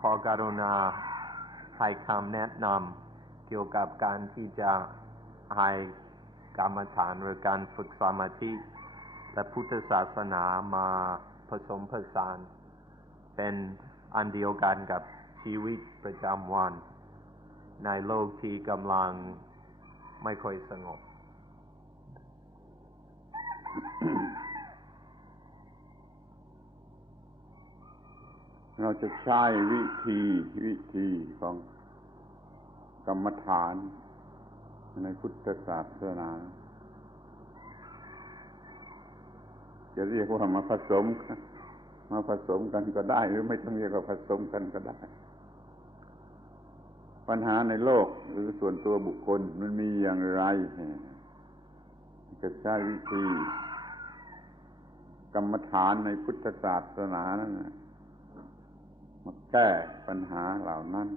ขอกรุณาให้คำแนะนำเกี่ยวกับการที่จะให้กรรมฐานหรือการฝึกสมาธิและพุทธศาสนามาผสมผสานเป็นอันเดียวกันกับชีวิตประจำวันในโลกที่กำลังไม่ค่อยสงบ เราจะใช้วิธีของกรรมฐานในพุทธศาสนาจะเรียกว่ามาผสมกันก็ได้หรือไม่ต้องเรียกว่าผสมกันก็ได้ปัญหาในโลกหรือส่วนตัวบุคคลมันมีอย่างไรจะใช้วิธีกรรมฐานในพุทธศาสนานั้นมาแก้ปัญหาเหล่านั้น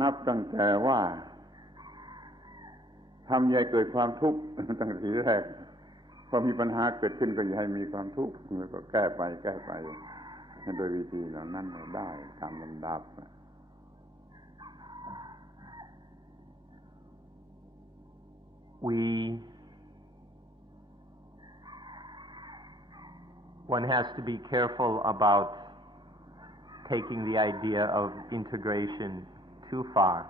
นับตั้งแต่ว่าทำให้เกิดความทุกข์ตั้งแต่ทีแรกพอมีปัญหาเกิดขึ้นก็อย่าให้มีความทุกข์แล้วก็แก้ไปโดยวิธีเหล่านั้นได้ตามลำดับOne has to be careful about taking the idea of integration too far.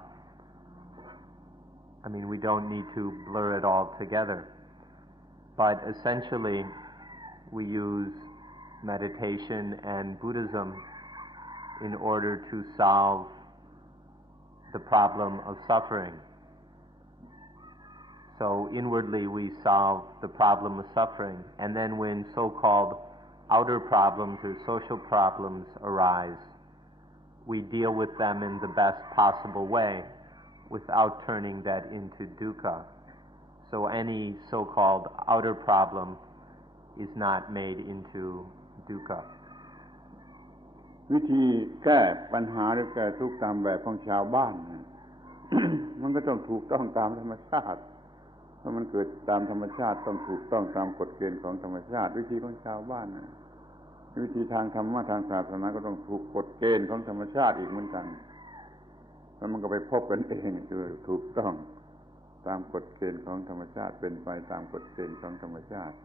I mean, we don't need to blur it all together. But essentially, we use meditation and Buddhism in order to solve the problem of suffering. So inwardly we solve the problem of suffering, and then when so-called outer problems or social problems arise, we deal with them in the best possible way without turning that into dukkha. So any so-called outer problem is not made into dukkha. วิธีแก้ปัญหาหรือแก้ทุกข์ตามแบบของชาวบ้าน มันก็ต้องถูกต้องตามธรรมชาติเพราะมันเกิดตามธรรมชาติต้องถูกต้องตามกฎเกณฑ์ของธรรมชาติวิธีของชาวบ้านวิธีทางธรรมะทางศาสนาก็ต้องถูกกฎเกณฑ์ของธรรมชาติอีกเหมือนกันแล้วมันก็ไปพบกันเองคือถูกต้องตามกฎเกณฑ์ของธรรมชาติเป็นไปตามกฎเกณฑ์ของธรรมชาติ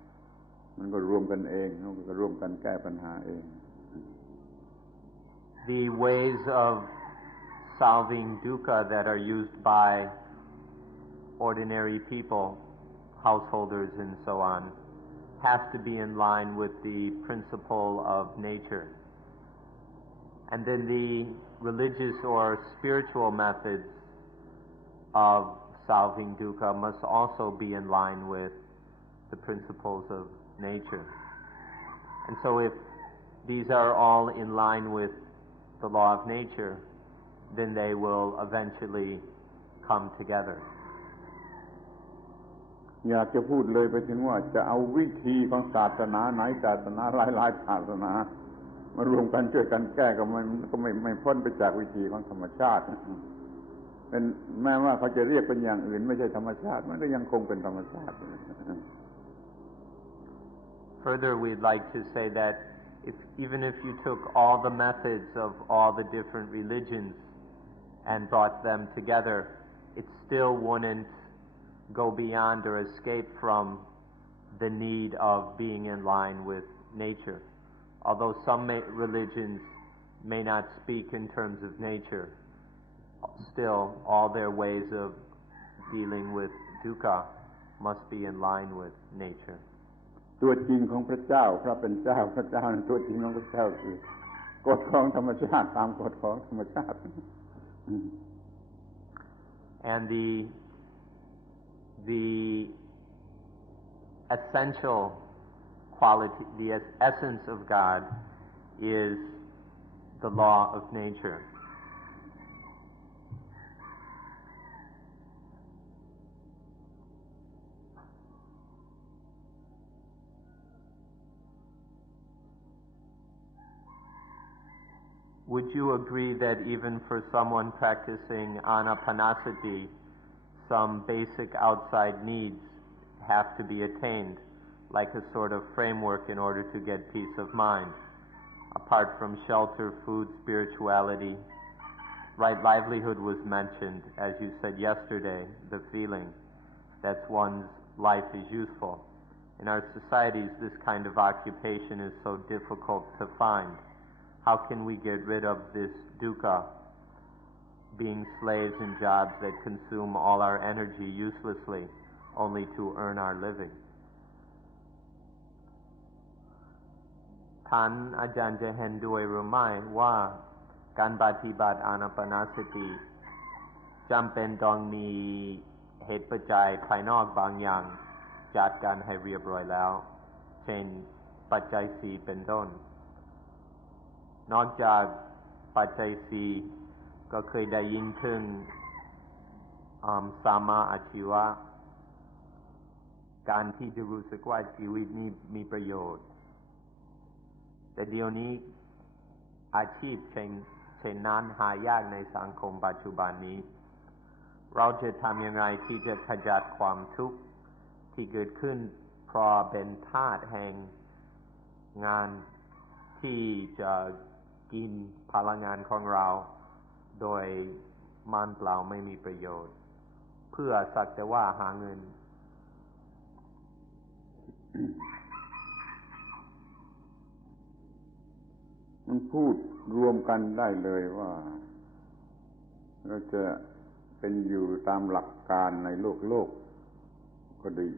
มันก็รวมกันเองมันก็ร่วมกันแก้ปัญหาเอง The ways of solving dukkha that are used by ordinary people, householders and so on, have to be in line with the principle of nature. And then the religious or spiritual methods of solving dukkha must also be in line with the principles of nature. And so if these are all in line with the law of nature, then they will eventually come together. อยากจะพูดเลยไปถึงว่าจะเอาวิธีของศาสนาไหนศาสนาหลายศาสนามารวมกันช่วยกันแก้ก็ไม่พ้นไปจากวิธีของธรรมชาติเป็นแม้ว่าเขาจะเรียกเป็นอย่างอื่นไม่ใช่ธรรมชาติมันก็ยังคงเป็นธรรมชาติ Further, we'd like to say that even if you took all the methods of all the different religions and brought them together, it still wouldn't go beyond or escape from the need of being in line with nature. Although some religions may not speak in terms of nature, still all their ways of dealing with dukkha must be in line with nature. ตัวจริงของพระเจ้าพระเป็นเจ้าพระเจ้าตัวจริงของพระเจ้าคือกฎของธรรมชาติตามกฎของธรรมชาติ And the essential quality, the essence of God is the law of nature. Would you agree that even for someone practicing anapanasati, some basic outside needs have to be attained, like a sort of framework in order to get peace of mind? apart from shelter, food, spirituality. Right livelihood was mentioned, as you said yesterday, the feeling that one's life is useful. In our societies, this kind of occupation is so difficult to find. How can we get rid of this dukkha, being slaves in jobs that consume all our energy uselessly, only to earn our living? ท่านอาจารย์จะเห็นด้วยหรือไม่ว่าการปฏิบัติอานาปานสติจำเป็นต้องมีเหตุปัจจัยภายนอกบางอย่างจัดการให้เรียบร้อยแล้วเช่นปัจจัยสี่เป็นต้นนอกจากปัจจัยสี่ก็เคยได้ยินถึงสัมมาอาชีวะการที่จะรู้สึกว่าชีวิตนี้มีประโยชน์แต่เดี๋ยวนี้อาชีพเช่นนั้นหายากในสังคมปัจจุบันนี้เราจะทำอย่างไรที่จะขจัดความทุกข์ที่เกิดขึ้นเพราะเป็นทาสแห่งงานที่จะกินพลังงานของเราโดยมันเปล่าไม่มีประโยชน์เพื่อสักแต่ว่าหาเงิน มันพูดรวมกันได้เลยว่าเราจะเป็นอยู่ตามหลักการในโลกก็ดี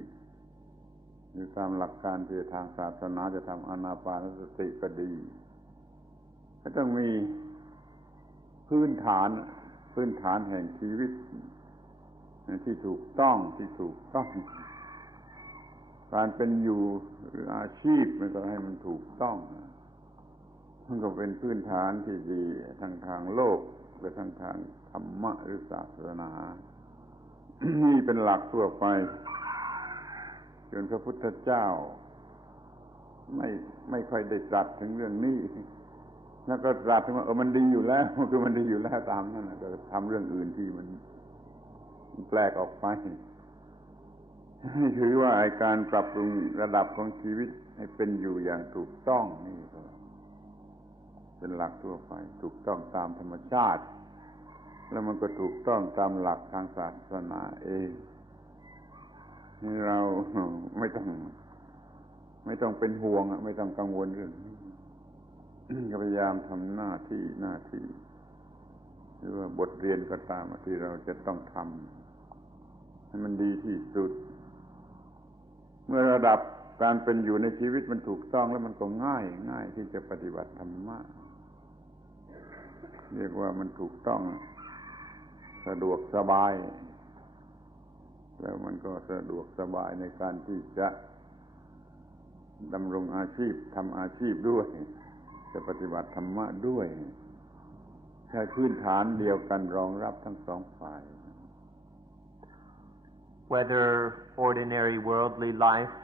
หรือตามหลักการที่ทางศาสนาจะทำอานาปานสติก็ดีก็ต้องมีพื้นฐานแห่งชีวิตที่ถูกต้องการเป็นอยู่หรืออาชีพมันก็ให้มันถูกต้องมันก็เป็นพื้นฐานที่ดีทั้งทางโลกและทั้งทางธรรมะหรือศาสนา นี่เป็นหลักทั่วไปจนพระพุทธเจ้าไม่ค่อยได้ตรัสถึงเรื่องนี้แล้วก็ตรัสถึงว่ามันดีอยู่แล้วคือมันดีอยู่แล้วตามนั้นก็ทำเรื่องอื่นที่มันแปลกออกไปให้ถือว่าการปรับปรุงระดับของชีวิตให้เป็นอยู่อย่างถูกต้องนี่ก็เป็นหลักทั่วไปถูกต้องตามธรรมชาติแล้วมันก็ถูกต้องตามหลักทางศาสนาเองนี่เราไม่ต้องเป็นห่วงไม่ต้องกังวลเรื่องนี้พยายามทำหน้าที่หรือว่าบทเรียนก็ตามที่เราจะต้องทำให้มันดีที่สุดเมื่อระดับการเป็นอยู่ในชีวิตมันถูกต้องแล้วมันก็ง่ายที่จะปฏิบัติธรรมะเรียกว่ามันถูกต้องสะดวกสบายแล้วมันก็สะดวกสบายในการที่จะดำรงอาชีพทำอาชีพด้วยจะปฏิบัติธรรมะด้วยใช้พื้นฐานเดียวกันรองรับทั้งสองฝ่าย Whether ordinary worldly life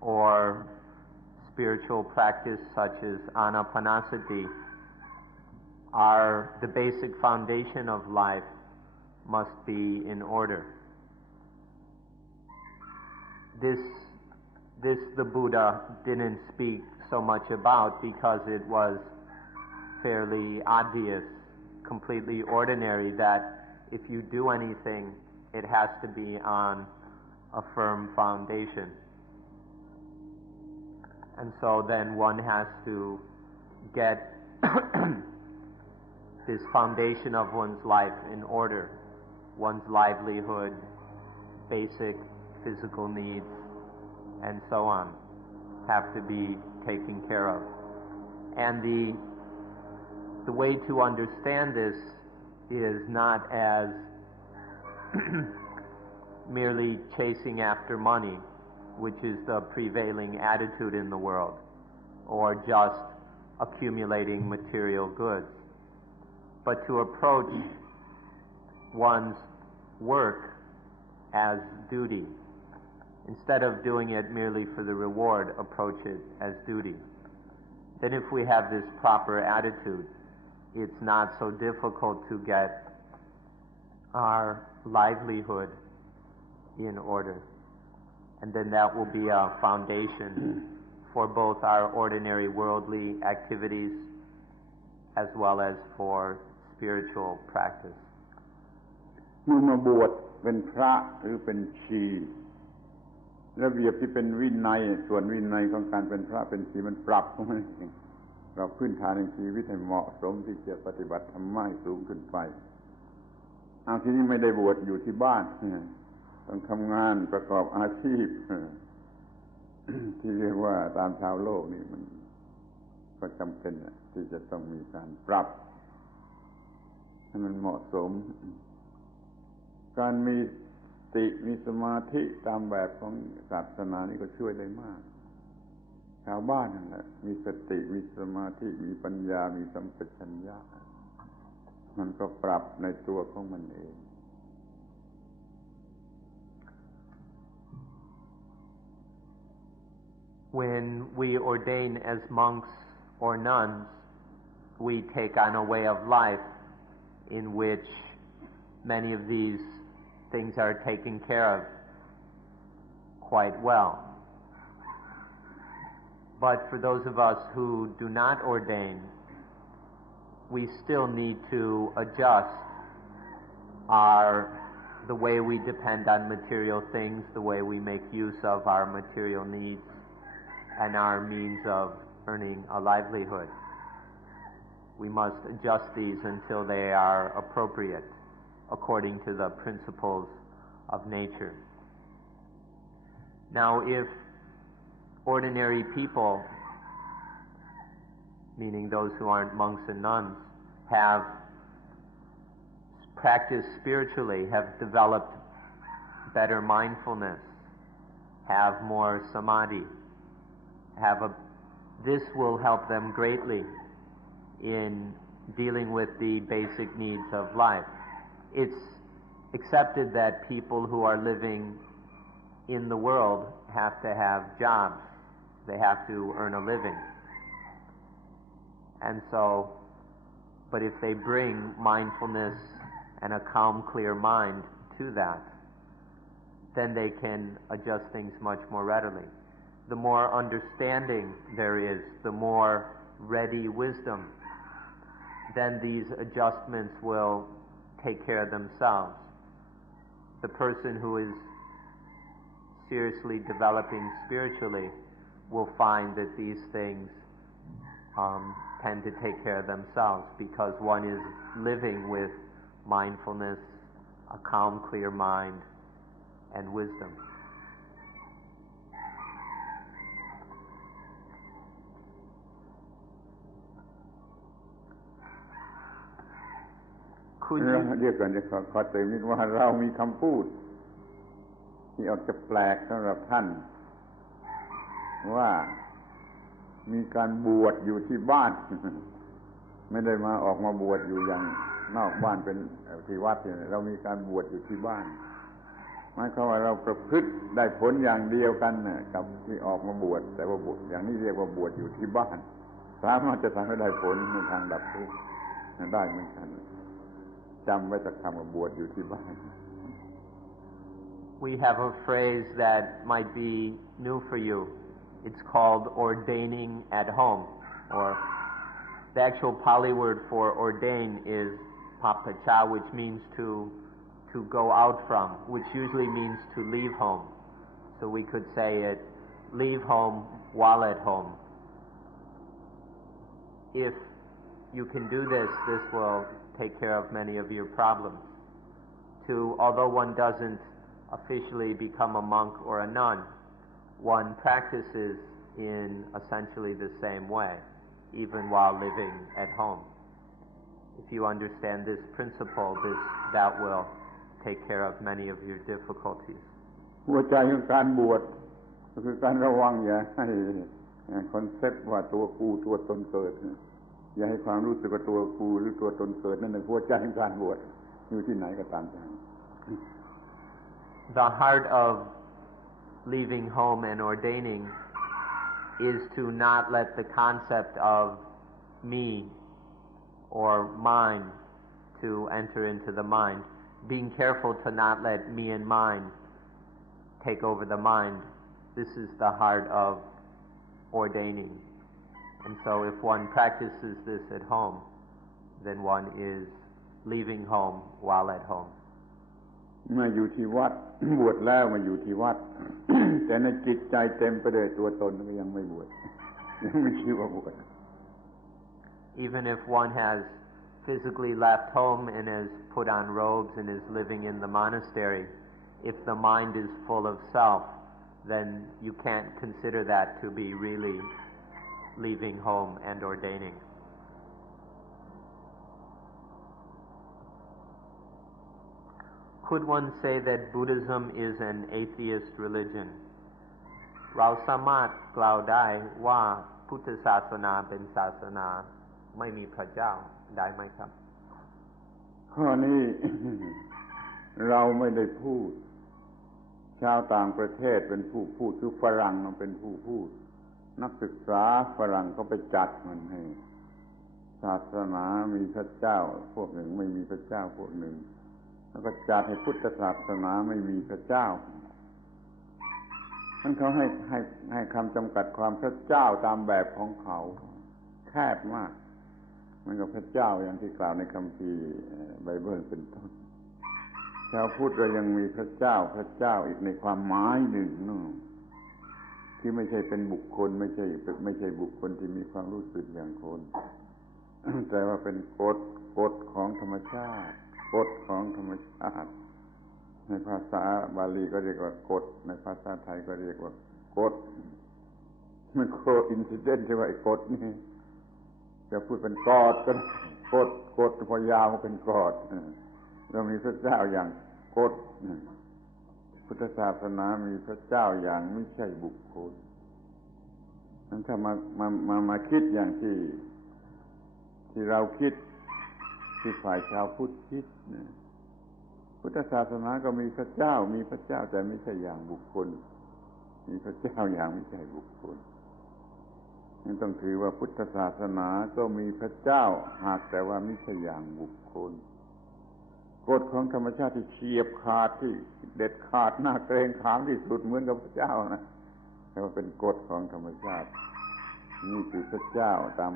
or spiritual practice such as anapanasati are the basic foundation of life must be in order. This the Buddha didn't speak so much about because it was fairly obvious, completely ordinary that if you do anything, it has to be on a firm foundation. And so then one has to get this foundation of one's life in order, one's livelihood, basic physical needs, and so on, have to be taken care of. And the way to understand this is not as merely chasing after money, which is the prevailing attitude in the world, or just accumulating material goods, but to approach one's work as duty. Instead of doing it merely for the reward, approach it as duty. Then if we have this proper attitude, it's not so difficult to get our livelihood in order. And then that will be a foundation for both our ordinary worldly activities as well as for spiritual practice. เมื่อมาบวชเป็นพระหรือเป็นชีระเบียบที่เป็นวินัยส่วนวินัยของการเป็นพระเป็นชีมันปรับของมันเองเราพื้นฐานในชีวิตให้เหมาะสมที่จะปฏิบัติธรรมะให้สูงขึ้นไปเอาที่นี้ไม่ได้บวชอยู่ที่บ้านต้องทำงานประกอบอาชีพที่เรียกว่าตามชาวโลกนี่มันก็จำเป็นที่จะต้องมีการปรับให้มันเหมาะสมการมีสติมีสมาธิตามแบบของศาสนานี่ก็ช่วยได้มากชาวบ้านนั่นแหละมีสติมีสมาธิมีปัญญามีสัมปชัญญะมันก็ปรับในตัวของมันเอง When we ordain as monks or nuns, we take on a way of life in which many of these things are taken care of quite well. But for those of us who do not ordain, we still need to adjust the way we depend on material things, the way we make use of our material needs, and our means of earning a livelihood. We must adjust these until they are appropriate according to the principles of nature. Now, if ordinary people, meaning those who aren't monks and nuns, have practiced spiritually, have developed better mindfulness, have more samadhi, this will help them greatly in dealing with the basic needs of life. It's accepted that people who are living in the world have to have jobs. They have to earn a living. And so, but if they bring mindfulness and a calm, clear mind to that, then they can adjust things much more readily. The more understanding there is, the more ready wisdom, then these adjustments will take care of themselves. The person who is seriously developing spiritually will find that these things tend to take care of themselves because one is living with mindfulness, a calm, clear mind, and wisdom. เรียกกันจะขอเตือนนิดว่าเรามีคำพูดที่ออกจะแปลกสำหรับท่านว่ามีการบวชอยู่ที่บ้านไม่ได้มาออกมาบวชอยู่อย่างนอกบ้านเป็นที่วัดเนี่ยเรามีการบวชอยู่ที่บ้านหมายความว่าเราประพฤติได้ผลอย่างเดียวกันกับที่ออกมาบวชแต่ว่าบวชอย่างนี้เรียกว่าบวชอยู่ที่บ้านสามารถจะทำให้ได้ผลในทางดับทุกข์ได้เหมือนกันจำไว้สักคำว่าบวชอยู่ที่บ้าน We have a phrase that might be new for you. It's called ordaining at home, or the actual Pali word for ordain is papacha, which means to go out from, which usually means to leave home. So we could say it, leave home while at home. If you can do this, this will take care of many of your problems. Although one doesn't officially become a monk or a nun, one practices in essentially the same way, even while living at home. If you understand this principle, that will take care of many of your difficulties. หัวใจของการบวชก็คือการระวังอย่าให้คอนเซ็ปต์ว่าตัวกูตัวตนเกิดอย่าให้ความรู้สึกว่าตัวกูหรือตัวตนเกิดนั่นเป็นหัวใจของการบวชอยู่ที่ไหนก็ตามใจ The heart of leaving home and ordaining is to not let the concept of me or mine to enter into the mind. Being careful to not let me and mine take over the mind. This is the heart of ordaining. And so if one practices this at home, then one is leaving home while at home. มาอยู่ที่วัด บวชแล้วมาอยู่ที่วัด แต่ในจิตใจเต็มไปด้วยตัวตนก็ยังไม่บวช ยังไม่ชื่อว่าบวช Even if one has physically left home and has put on robes and is living in the monastery, if the mind is full of self, then you can't consider that to be really leaving home and ordaining. Could one say that Buddhism is an atheist religion? เราสามารถกล่าวได้ว่าพุทธศาสนาเป็นศาสนาไม่มีพระเจ้าได้ไหมครับ ข้อนี้ เราไม่ได้พูดชาวต่างประเทศเป็นผู้พูดคือฝรั่งเป็นผู้พูดนักศึกษาฝรั่งก็ไปจัดมันให้ศาสนามีพระเจ้าพวกหนึ่งไม่มีพระเจ้าพวกหนึ่งแล้วก็จัดให้พุทธศาสนาไม่มีพระเจ้าท่านเขาให้คำจำกัดความพระเจ้าตามแบบของเขาแคบมากมันก็พระเจ้าอย่างที่กล่าวในคัมภีร์ไบเบิลเป็นต้นชาวพุทธเรายังมีพระเจ้าอีกในความหมายหนึ่งที่ไม่ใช่เป็นบุคคลไม่ใช่บุคคลที่มีความรู้สึกอย่างคน แต่ว่าเป็นกฎของธรรมชาติกฎของธรรมชาติในภาษาบาลีก็เรียกว่ากฎในภาษาไทยก็เรียกว่ากฎมันโคอินซิเดนต์ใช่ไหมไอ้กฎนี่จะพูดเป็นกฎก็กฎพอยาวมันเป็นกฎเรามีพระเจ้าอย่างกฎพุทธศาสนามีพระเจ้าอย่างไม่ใช่บุคคลนั้นถ้ามาคิดอย่างที่เราคิดที่ฝ่ายชาวพุทธคิดพุทธศาสนาก็มีพระเจ้าแต่ไม่ใช่อย่างบุคคลมีพระเจ้าอย่างไม่ใช่บุคคลนี่ต้องถือว่าพุทธศาสนาก็มีพระเจ้าหากแต่ว่าไม่ใช่อย่างบุคคลกฎของธรรมชาติที่เฉียบขาดที่เด็ดขาดน่าเกรงขามที่สุดเหมือนกับพระเจ้านะแต่ว่าเป็นกฎของธรรมชาตินี่คือพระเจ้าตาม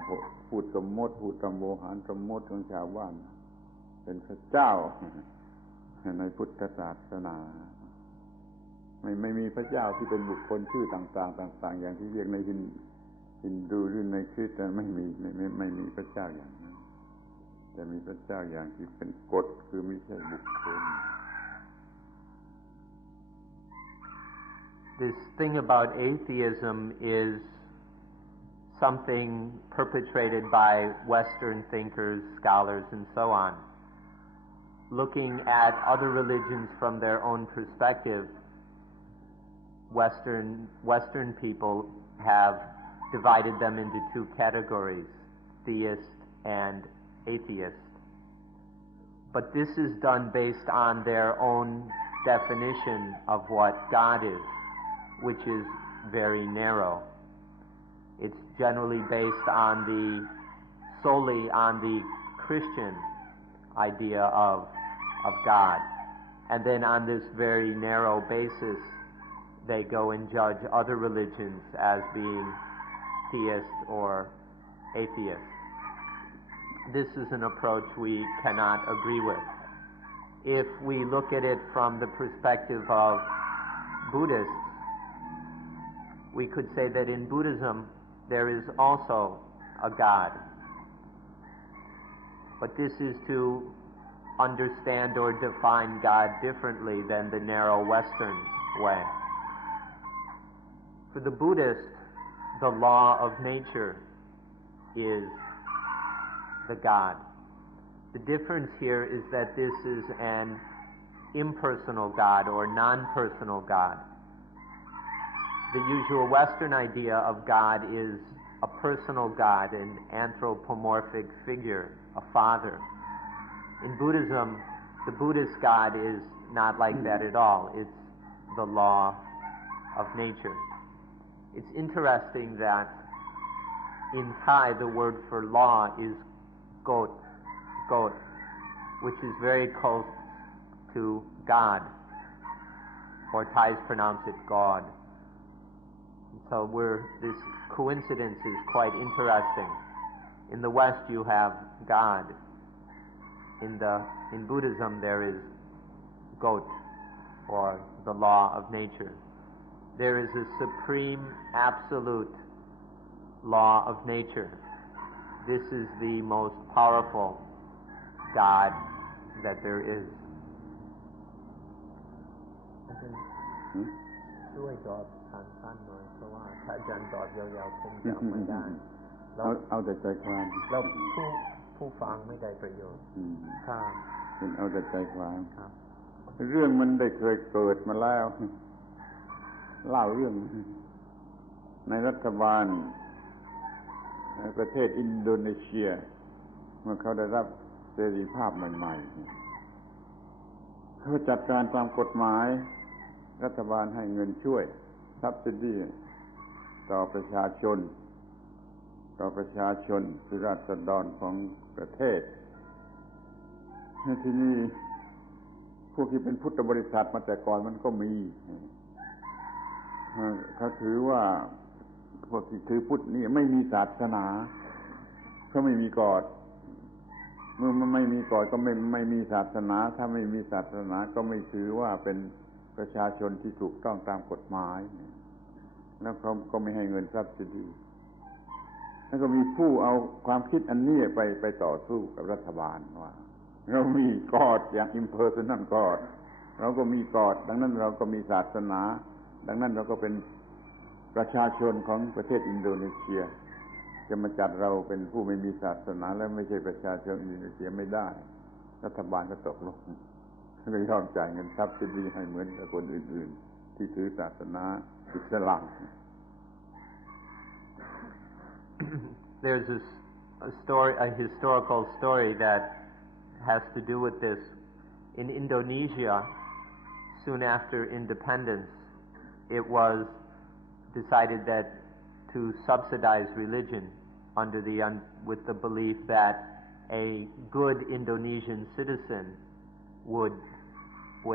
พูดสมมติพูดตามโวหารสมมติของชาวบ้านเป็นพระเจ้าในพุทธศาสนาไม่มีพระเจ้าที่เป็นบุคคลชื่อต่างๆอย่างที่เรียกในฮินดูหรือในคริสต์ไม่มีพระเจ้าอย่างนั้นแต่มีพระเจ้าอย่างที่เป็นกฎคือไม่ใช่บุคคล This thing about atheism is something perpetrated by Western thinkers, scholars, and so on. Looking at other religions from their own perspective, Western people have divided them into two categories, theist and atheist. But this is done based on their own definition of what God is, which is very narrow. It's generally based solely on the Christian idea of God. And then on this very narrow basis, they go and judge other religions as being theist or atheist. This is an approach we cannot agree with. If we look at it from the perspective of Buddhists, we could say that in Buddhism there is also a God. But this is to understand or define God differently than the narrow Western way. For the Buddhist, the law of nature is the God. The difference here is that this is an impersonal God or non-personal God. The usual Western idea of God is a personal God, an anthropomorphic figure, a father. In Buddhism, the Buddhist God is not like that at all. It's the law of nature. It's interesting that in Thai the word for law is got, which is very close to God, or Thais pronounce it God. So this coincidence is quite interesting. In the West you have God, in Buddhism there is goat, or the law of nature. There is a supreme, absolute law of nature. This is the most powerful God that there is. ช่วยตอบสั้นๆหน่อยเพราะว่าถ้าอาจารย์ตอบยาวๆคงจำไม่ได้เอาแต่ใจความแล้วผู้ฟังไม่ได้ประโยชน์ครับเอาแต่ใจความเรื่องมันได้เคยเกิดมาแล้วเล่าเรื่องในรัฐบาลประเทศอินโดนีเซียเมื่อเขาได้รับเสรีภาพใหม่ๆเขาจัดการตามกฎหมายรัฐบาลให้เงินช่วย subsidy ต่อประชาชนคือราษฎรของประเทศที่นี่พวกที่เป็นพุทธบริษัทมาแต่ก่อนมันก็มีเขาถือว่าพวกที่ถือพุทธนี่ไม่มีศาสนาเขาไม่มีกอดเมื่อมันไม่มีกอดก็ไม่มีศาสนาถ้าไม่มีศาสนาก็ไม่ถือว่าเป็นประชาชนที่ถูกต้องตามกฎหมายแล้วเขาก็ไม่ให้เงินซับซิดีแล้วก็มีผู้เอาความคิดอันนี้ไปต่อสู้กับรัฐบาลว่าเรามีกอดอย่าง impersonal กอดเราก็มีกอดดังนั้นเราก็มีศาสนาดังนั้นเราก็เป็นประชาชนของประเทศอินโดนีเซียจะมาจัดเราเป็นผู้ไม่มีศาสนาและไม่ใช่ประชาชนอินโดนีเซียไม่ได้รัฐบาลก็ตกลงก็ยอมจ่ายเงินซับซิดีให้เหมือนกับคนอื่นๆที่ถือศาสนาอิสลาม There's a historical story that has to do with this. In Indonesia, soon after independence, it was decided that to subsidize religion with the belief that a good Indonesian citizen would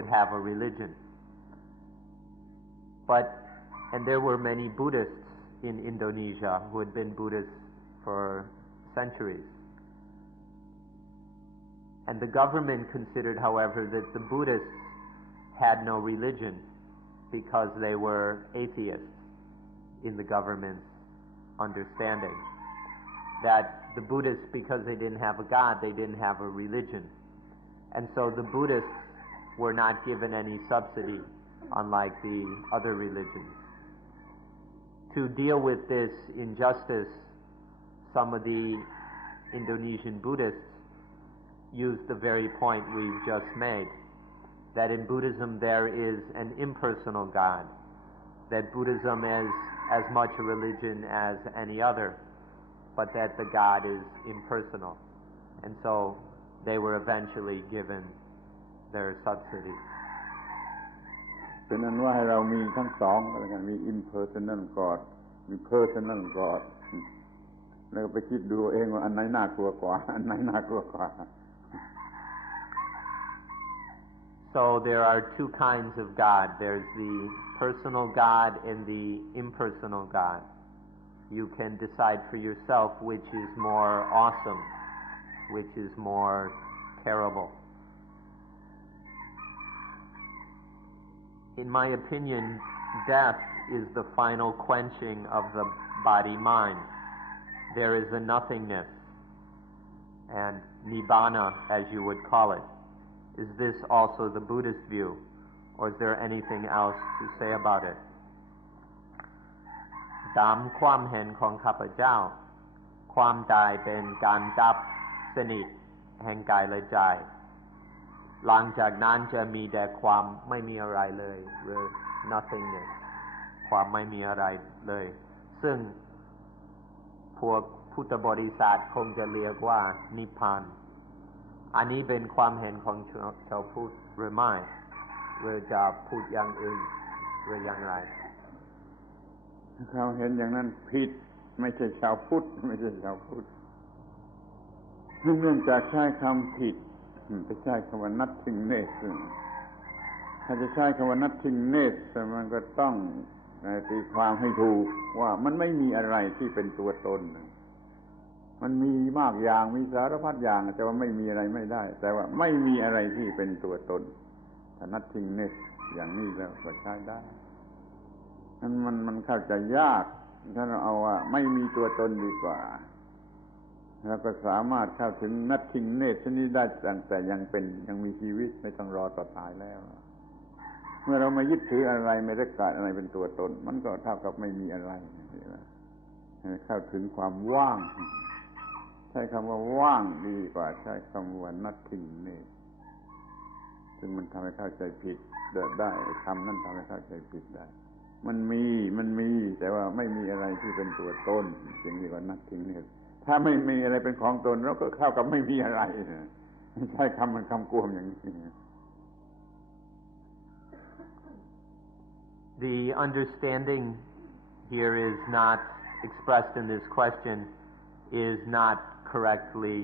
have a religion. And there were many Buddhists in Indonesia who had been Buddhists for centuries. And the government considered, however, that the Buddhists had no religion because they were atheists in the government's understanding. That the Buddhists, because they didn't have a God, they didn't have a religion. And so the Buddhists were not given any subsidy, unlike the other religions. To deal with this injustice, some of the Indonesian Buddhists used the very point we've just made, that in Buddhism there is an impersonal God, that Buddhism is as much a religion as any other, but that the God is impersonal. And so they were eventually given their subsidy. เป็นนั้นว่าให้เรามีทั้งสองแล้วกันมี impersonal God มี personal God แล้วก็ไปคิดดูเองว่าอันไหนน่ากลัวกว่าอันไหนน่ากลัวกว่า So there are two kinds of God. There's the personal God and the impersonal God. You can decide for yourself which is more awesome, which is more terrible. In my opinion, death is the final quenching of the body-mind. There is a nothingness, and nibbana, as you would call it. Is this also the Buddhist view, or is there anything else to say about it? ตามความเห็นของข้าพเจ้าความตายเป็นการดับสนิทแห่งกายและใจหลังจากนั้นจะมีแต่ความไม่มีอะไรเลยหรือ nothingness ความไม่มีอะไรเลยซึ่งพวกพุทธบริษัทคงจะเรียกว่านิพพานอันนี้เป็นความเห็นของชาวพุทธหรือไม่หรือจะพูดอย่างอื่นหรืออย่างไรเขาเห็นอย่างนั้นผิดไม่ใช่ชาวพุทธไม่ใช่ชาวพุทธเนื่องจากใช้คำผิดไปใช้คำว่า nothingness ถ้าจะใช้คำว่า nothingness มันก็ต้องตีความให้ถูกว่ามันไม่มีอะไรที่เป็นตัวตน มันมีมากอย่างมีสารพัดอย่างแต่ว่าไม่มีอะไรไม่ได้แต่ว่าไม่มีอะไรที่เป็นตัวตนถ้า nothingness อย่างนี้แล้วก็ใช้ได้มันเข้าใจยากถ้าเราเอาว่าไม่มีตัวตนดีกว่าแล้วก็สามารถเข้าถึง nothingness ชนิดได้ตั้งแต่ยังมีชีวิตไม่ต้องรอต่อตายแล้วเมื่อเราไม่ยึดถืออะไรไม่รักษาอะไรเป็นตัวตนมันก็เท่ากับไม่มีอะไรเข้าถึงความว่างใช้คำว่าว่างดีกว่าใช้คำว่า nothingness ซึ่งมันทำให้เข้าใจผิดได้คำนั้นทำให้เข้าใจผิดได้มันมีแต่ว่าไม่มีอะไรที่เป็นตัวตนจึงเรียกว่า nothingness ถ้าไม่มีอะไรเป็นของตนเราก็เข้ากับไม่มีอะไรใช้คำมันคำกวมอย่างนี้ The understanding here is not expressed in this question is not correctly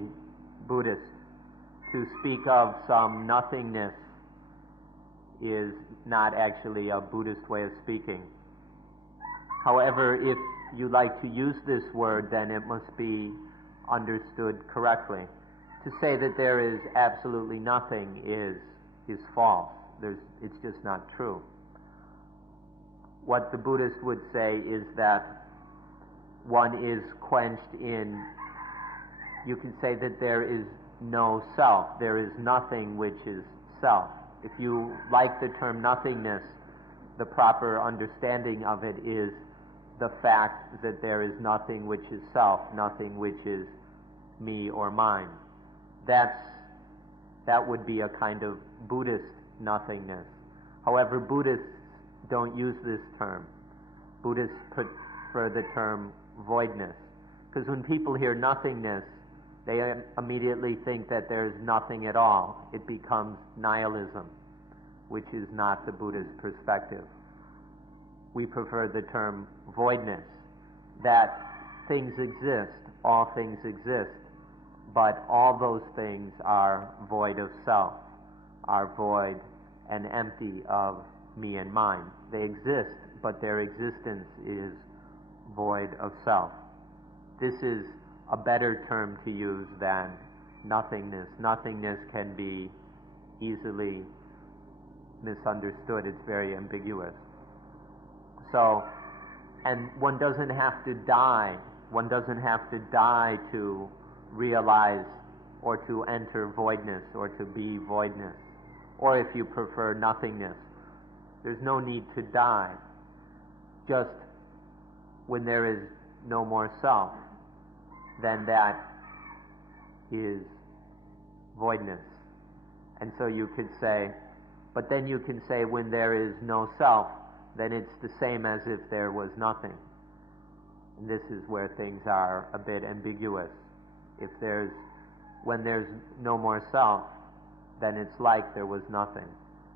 Buddhist. To speak of some nothingness is not actually a Buddhist way of speaking. However, if you like to use this word, then it must be understood correctly. To say that there is absolutely nothing is false. It's just not true. What the Buddhist would say is that one is quenched in, you can say that there is no self, there is nothing which is self. If you like the term nothingness, the proper understanding of it is the fact that there is nothing which is self, nothing which is me or mine. That would be a kind of Buddhist nothingness. However, Buddhists don't use this term. Buddhists prefer the term voidness. Because when people hear nothingness, they immediately think that there's nothing at all. It becomes nihilism, which is not the Buddhist perspective. We prefer the term voidness, that things exist, all things exist, but all those things are void of self, are void and empty of me and mine. They exist, but their existence is void of self. This is a better term to use than nothingness. Nothingness can be easily misunderstood. It's very ambiguous. So, and one doesn't have to die. One doesn't have to die to realize or to enter voidness or to be voidness. Or if you prefer nothingness, there's no need to die. Just when there is no more self, then that is voidness. And so you could say, but then you can say when there is no self, then it's the same as if there was nothing. And this is where things are a bit ambiguous. When there's no more self, then it's like there was nothing.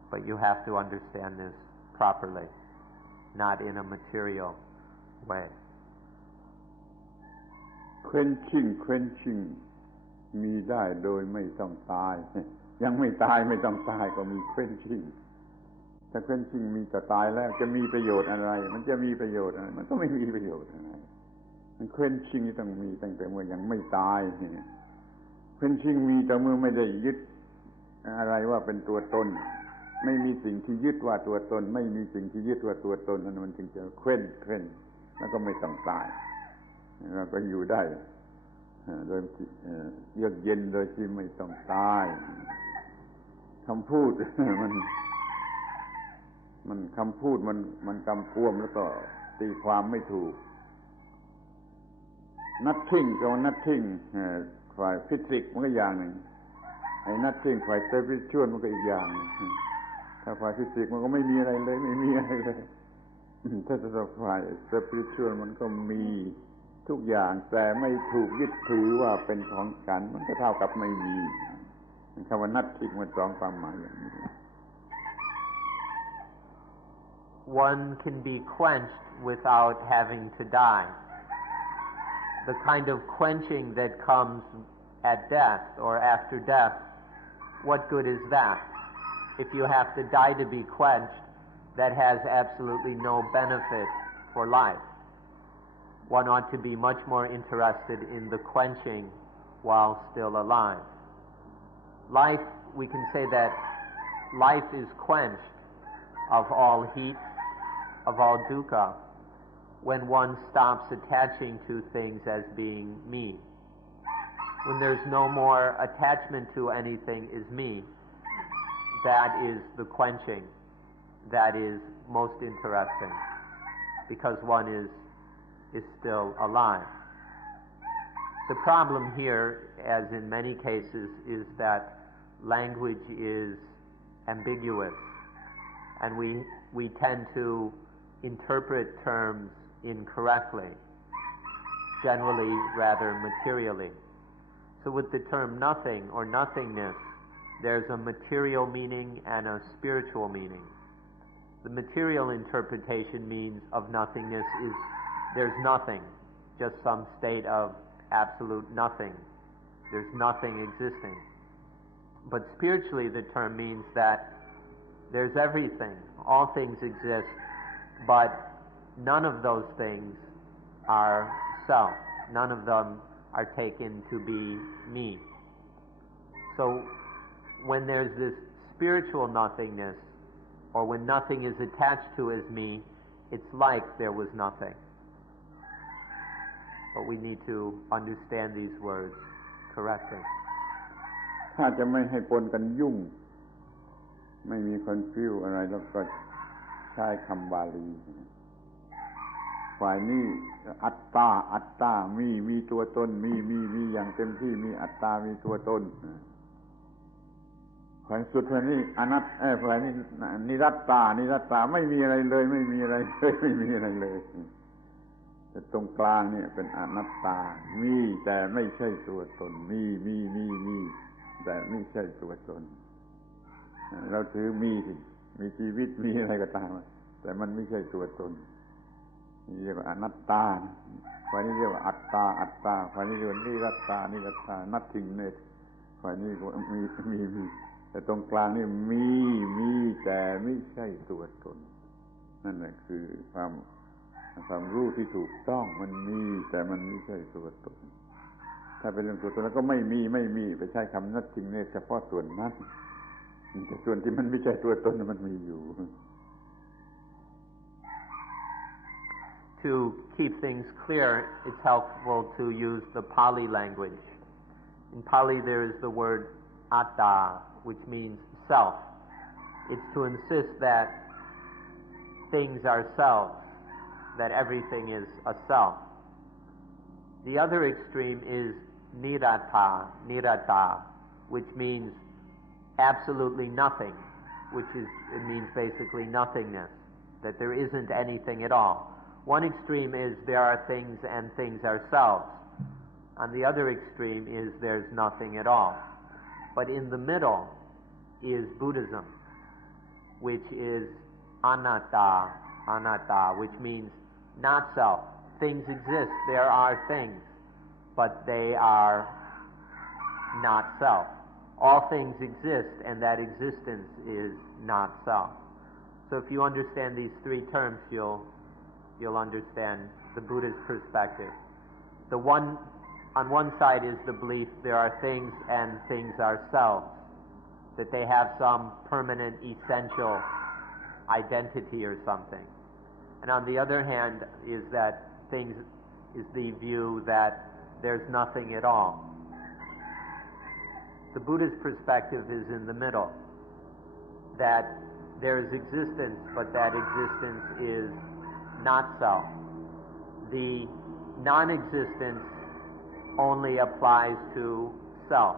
But you have to understand this properly, not in a material way. Quenching มีได้โดยไม่ต้องตายยังไม่ตายไม่ต้องตายก็มี quenching ถ้า quenching มีแต่ตายแล้วจะมีประโยชน์อะไรมันจะมีประโยชน์อะไรมันก็ไม่มีประโยชน์อะไรมัน quenching ต้องมีตั้งแต่เมื่อยังไม่ตาย quenching มีแต่เมื่อไม่ได้ยึดอะไรว่าเป็นตัวตนไม่มีสิ่งที่ยึดว่าตัวตนไม่มีสิ่งที่ยึดว่าตัวตนนั้นมันจึงจะเคว้นแล้วก็ไม่ต้องตายเราก็อยู่ได้โดยเยือกเย็นโดยที่ไม่ต้องตายคำพูด มันคำพูดมันกำกวมแล้วก็ตีความไม่ถูก nothing กับ nothing ฝ่ายฟิสิกส์มันก็อย่างหนึ่งไอ้ nothing ฝ่าย spiritual มันก็อีกอย่างนึงถ้าฝ่ายฟิสิกส์มันก็ไม่มีอะไรเลยไม่มีอะไรเลยถ้าฝ่าย spiritual มันก็มีทุกอย่างแต่ไม่ถูกยึดถือว่าเป็นของกันมันก็เท่ากับไม่มีคำว่า nothing มันสองความหมายอย่างนี้ One can be quenched without having to die. The kind of quenching that comes at death or after death, what good is that? If you have to die to be quenched, that has absolutely no benefit for life. one ought to be much more interested in the quenching while still alive. Life, we can say that life is quenched of all heat, of all dukkha, when one stops attaching to things as being me. When there's no more attachment to anything as me, that is the quenching that is most interesting, because one is still alive. The problem here, as in many cases, is that language is ambiguous, and we tend to interpret terms incorrectly, generally rather materially. So with the term nothing or nothingness, there's a material meaning and a spiritual meaning. The material interpretation means of nothingness is there's nothing, just some state of absolute nothing. There's nothing existing. But spiritually, the term means that there's everything. All things exist, but none of those things are self. None of them are taken to be me. So when there's this spiritual nothingness, or when nothing is attached to as me, it's like there was nothing. But we need to understand these words correctly. ถ้าจะไม่ให้ปนกันยุ่งไม่มีคอนฟิวอะไรแล้วก็ใช้คำบาลีฝ่ายนี้อัตตาอัตตามีตัวตนมีอย่างเต็มที่มีอัตตามีตัวตนฝ่ายสุดฝ่ายนี้อนัตฝ่ายนี้นิรัตตาไม่มีอะไรเลยไม่มีอะไรเลยแต่ตรงกลางเนี่ยเป็นอนัตตามีแต่ไม่ใช่ตัวตนมีแต่ไม่ใช่ตัวตนเราถือมีชีวิตมีอะไรก็ตามแต่มันไม่ใช่ตัวตนนี่เรียกว่าอนัตตาฝ่ายนี้เรียกว่าอัตตาฝ่ายนี้เรียกว่านิรัตตาnothingness ฝ่ายนี้ก็มีแต่ตรงกลางนี่มีแต่ไม่ใช่ตัวตนนั่นแหละคือความรู้ที่ถูกต้องมันมีแต่มันไม่ใช่ตัวตนถ้าเป็นเรื่องตัวตนแล้วก็ไม่มีไปใช้คำnothingnessเฉพาะส่วนนั้นแต่ส่วนที่มันไม่ใช่ตัวตนมันมีอยู่ To keep things clear, it's helpful to use the Pali language. In Pali there is the word atta, which means self. It's to insist that things are selves, that everything is a self. The other extreme is niratta, which means absolutely nothing, it means basically nothingness, that there isn't anything at all. One extreme is there are things and things are selves. On the other extreme is there's nothing at all. But in the middle is Buddhism, which is anatta, which means not self. Things exist, there are things, but they are not self. All things exist, and that existence is not self. So if you understand these three terms, you'll understand the Buddhist perspective. On one side is the belief there are things and things are selves, that they have some permanent, essential identity or something. And on the other hand is that things is the view that there's nothing at all. The Buddhist perspective is in the middle, that there is existence, but that existence is not self. The non-existence only applies to self.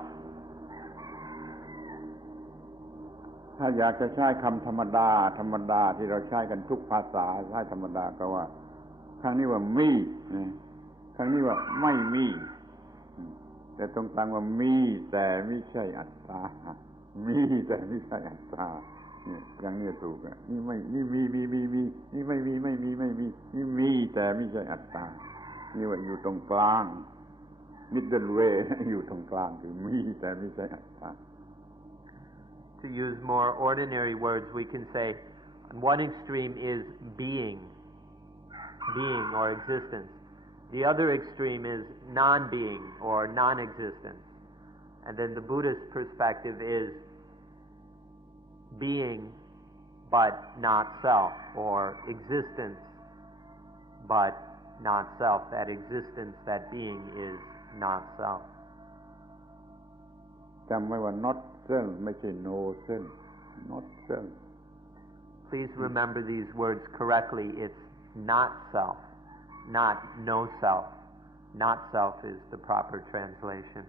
ถ้าอยากจะใช้คำธรรมดาที่เราใช้กันทุกภาษาใช้ธรรมดาก็ว่าครั้งนี้ว่ามีครั้งนี้ว่าไม่มีแต่ตรงกลางว่ามีแต่ไม่ใช่อัตตามีแต่ไม่ใช่อัตตาเนี่ยอย่างนี้ถูกอ่ะนี่ไม่นี่มีนี่ไม่มีนี่มีแต่ไม่ใช่อัตตานี่ว่าอยู่ตรงกลาง middle way อยู่ตรงกลางคือมีแต่ไม่ใช่อัตตา To use more ordinary words, we can say one extreme is being or existence. The other extreme is non-being or non-existence. And then the Buddhist perspective is being but not self, or existence but not self. That existence, that being is not self. จำไว้ว่า not self ไม่ใช่ no self not self. Please remember these words correctly. It's not self, not no self. Not self is the proper translation.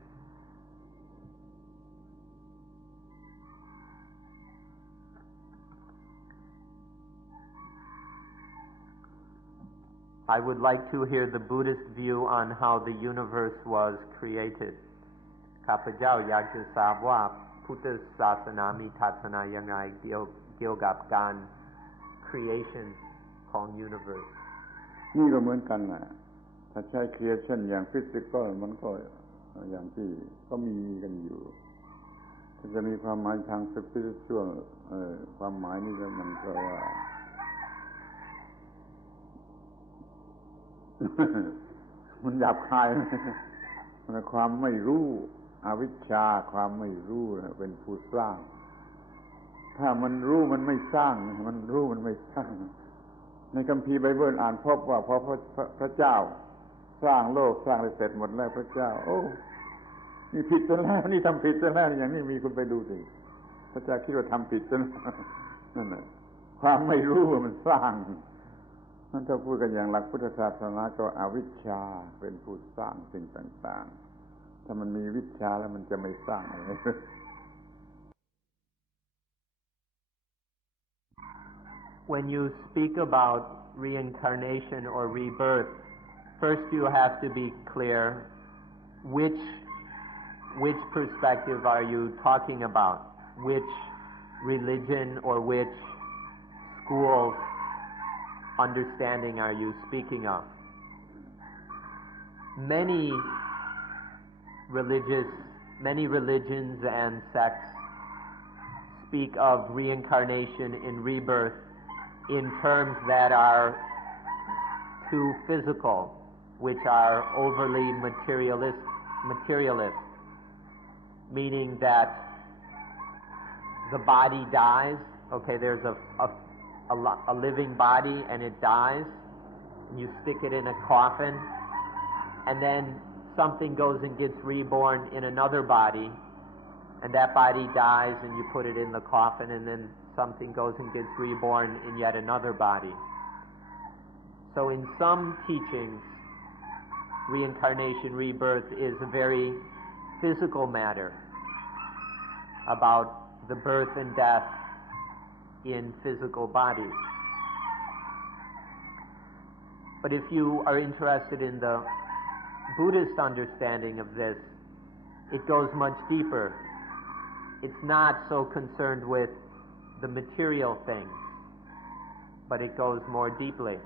I would like to hear the Buddhist view on how the universe was created. ข้าพเจ้าอยากจะทราบว่าพุทธศาสนามีทัศนะอย่างไรเกี่ยวกับการ creation ของ universe นี่ก็เหมือนกันนะถ้าใช้ creation อย่าง physical มันก็อย่างที่ก็มีกันอยู่ถ้าจะมีความหมายทาง spiritual ความหมายนี่ก็มันก็ว่ามันหยาบคายมันความไม่รู้อวิชชาความไม่รู้เป็นผู้สร้างถ้ามันรู้มันไม่สร้างมันรู้มันไม่สร้างในคัมภีร์ไบเบิลอ่านพบว่าพอพระเจ้าสร้างโลกสร้างได้เสร็จหมดแล้วพระเจ้าโอ้นี่ผิดซะแล้วนี่ทำผิดซะแล้วอย่างนี้มีคุณไปดูสิพระเจ้าคิดว่าทำผิดซะแล้วนั่นแหละความไม่รู้มันสร้างนั่นถ้าพูดกันอย่างหลักพุทธศาสนาก็อวิชชาเป็นผู้สร้างสิ่งต่างๆถ้ามันมีวิชชาแล้วมันจะไม่สร้างอะไร When you speak about reincarnation or rebirth, first you have to be clear which perspective are you talking about, which religion or which school's understanding are you speaking of. Many religions and sects speak of reincarnation and rebirth in terms that are too physical, which are overly materialist, meaning that the body dies. Okay, there's a living body and it dies, and you stick it in a coffin, and then something goes and gets reborn in another body, and that body dies and you put it in the coffin, and then something goes and gets reborn in yet another body. So in some teachings, reincarnation, rebirth is a very physical matter about the birth and death in physical bodies. But if you are interested in the Buddhist understanding of this, it goes much deeper. It's not so concerned with the material things, but it goes more deeply.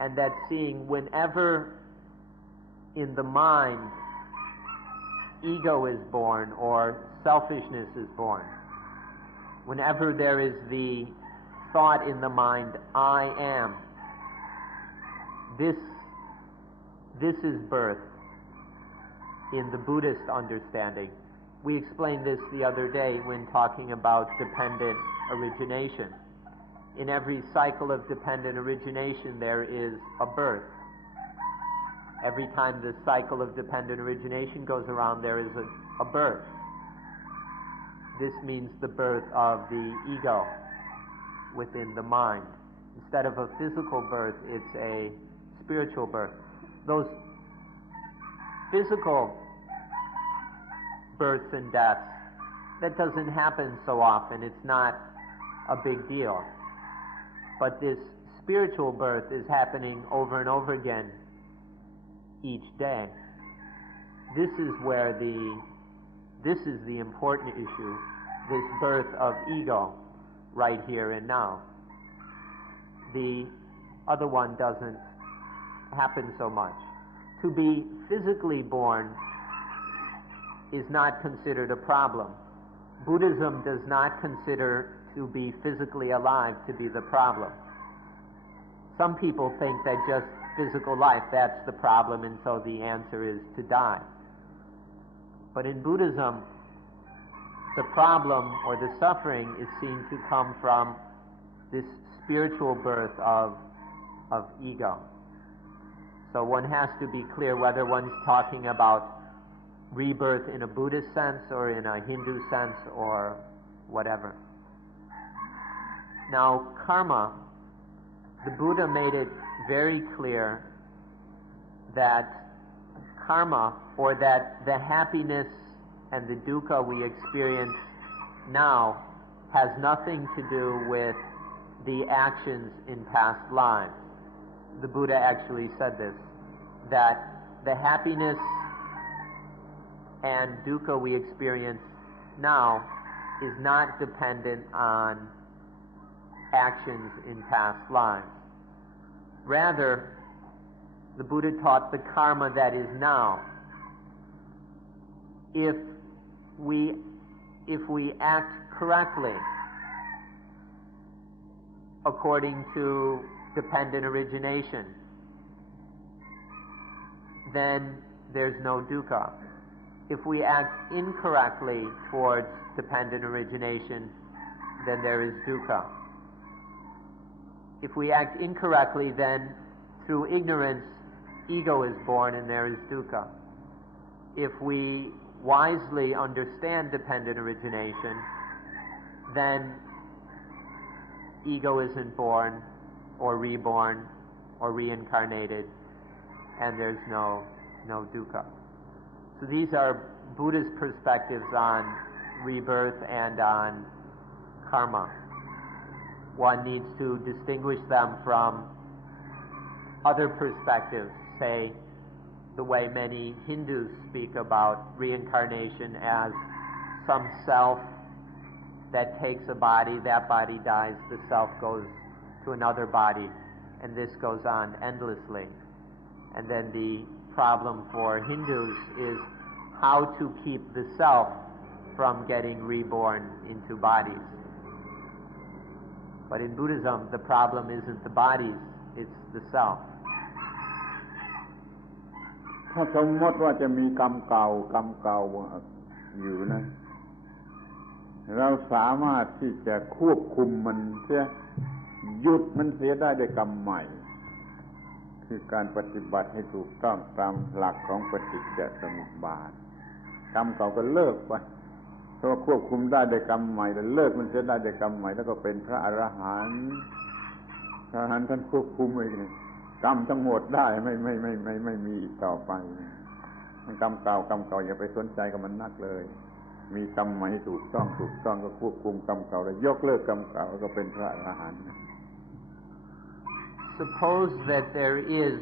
And that's seeing whenever in the mind ego is born or selfishness is born, whenever there is the thought in the mind, I am, this is birth in the Buddhist understanding. We explained this the other day when talking about dependent origination. In every cycle of dependent origination, there is a birth. Every time the cycle of dependent origination goes around, there is a birth. This means the birth of the ego within the mind. Instead of a physical birth, it's a spiritual birth. Those physical births and deaths, that doesn't happen so often. It's not a big deal. But this spiritual birth is happening over and over again each day. This is the important issue, this birth of ego right here and now. The other one doesn't happen so much. To be physically born is not considered a problem. Buddhism does not consider to be physically alive to be the problem. Some people think that just physical life, that's the problem, and so the answer is to die. But in Buddhism, the problem or the suffering is seen to come from this spiritual birth of ego. So one has to be clear whether one's talking about rebirth in a Buddhist sense or in a Hindu sense or whatever. Now, karma, the Buddha made it very clear that karma, or that the happiness and the dukkha we experience now, has nothing to do with the actions in past lives. The Buddha actually said this, that the happiness and dukkha we experience now is not dependent on actions in past lives. Rather, the Buddha taught the karma that is now. If we act correctly according to dependent origination, then there's no dukkha. If we act incorrectly towards dependent origination, then there is dukkha. If we act incorrectly, then through ignorance, ego is born and there is dukkha. If we wisely understand dependent origination, then ego isn't born or reborn or reincarnated, and there's no dukkha. So these are Buddha's perspectives on rebirth and on karma. One needs to distinguish them from other perspectives, say the way many Hindus speak about reincarnation as some self that takes a body, that body dies, the self goes to another body, and this goes on endlessly. And then the problem for Hindus is how to keep the self from getting reborn into bodies. But in Buddhism, the problem isn't the bodies, it's the self. ถ้าสมมติว่าจะมีกรรมเก่าอยู่นะเราสามารถที่จะควบคุมมันเสียหยุดมันเสียได้ด้วยกรรมใหม่คือการปฏิบัติให้ถูกต้องตามหลักของปฏิจจสมุปบาทกรรมเก่าก็เลิกไปเพราะควบคุมได้ด้วยกรรมใหม่แล้วเลิกมันเสียได้ด้วยกรรมใหม่แล้วก็เป็นพระอรหันต์พระอรหันต์ท่านควบคุมเองกรรมทั้งหมดได้ไม่มีอีกต่อไปกรรมเก่าอย่าไปสนใจกับมันนักเลยมีกรรมใหม่ถูกต้องก็ควบคุมกรรมเก่าแล้วยกเลิกกรรมเก่าก็เป็นพระอรหันต์ Suppose that there is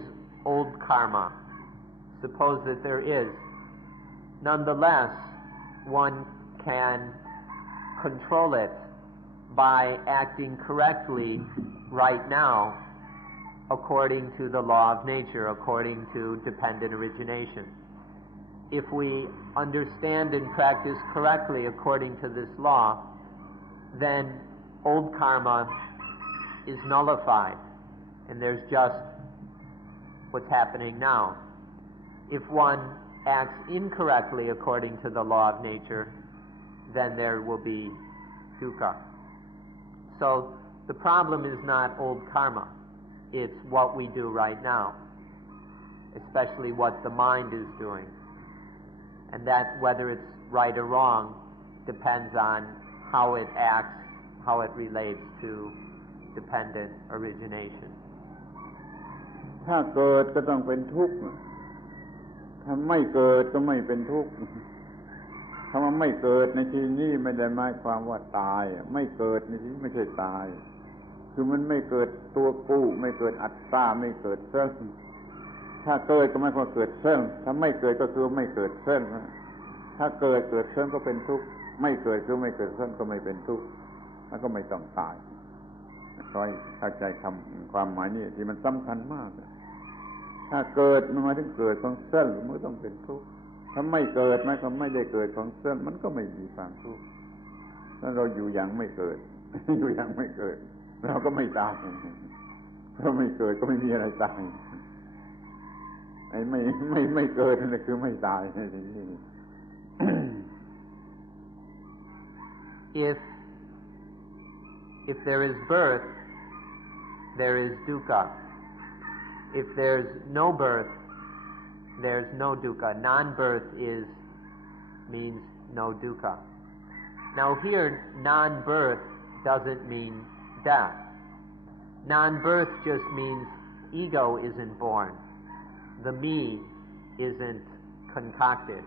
old karma. Suppose that there is. Nonetheless, one can control it by acting correctly right now according to the law of nature, according to dependent origination. If we understand and practice correctly according to this law, then old karma is nullified, and there's just what's happening now. If one acts incorrectly according to the law of nature, then there will be dukkha. So the problem is not old karma. It's what we do right now, especially what the mind is doing. And that, whether it's right or wrong, depends on how it acts, how it relates to dependent origination. ถ้าเกิดก็ต้องเป็นทุกข์ถ้าไม่เกิดก็ไม่เป็นทุกข์คำว่าไม่เกิดในที่นี้ไม่ได้หมายความว่าตายไม่เกิดในที่ไม่ใช่ตายคือมันไม่เกิดตัวกู้ไม่เกิดอัตตาไม่เกิดเซิ่งถ้าเกิดก็ไม่ควรเกิดเซิ่งถ้าไม่เกิดก็คือไม่เกิดเซิ่งถ้าเกิดเซิ่งก็เป็นทุกข์ไม่เกิดคือไม่เกิดเซิ่งก็ไม่เป็นทุกข์แล้วก็ไม่ต้องตายคอยเข้าใจความหมายนี่ที่มันสำคัญมากถ้าเกิดมันหมายถึงเกิดของเซิ่งมันก็ต้องเป็นทุกข์ถ้าไม่เกิดมันก็ไม่ได้เกิดของเซิ่งมันก็ไม่มีความทุกข์ถ้าเราอยู่อย่างไม่เกิดอยู่อย่างไม่เกิดเราก็ไม่ตายเพราะไม่เกิดก็ไม่มีอะไรตาย ไอ้ไม่เกิดนั่นคือไม่ตาย If there is birth, there is dukkha. If there's no birth, there's no dukkha. Non-birth means no dukkha. Now here, non-birth doesn't mean death. Non-birth just means ego isn't born. The me isn't concocted.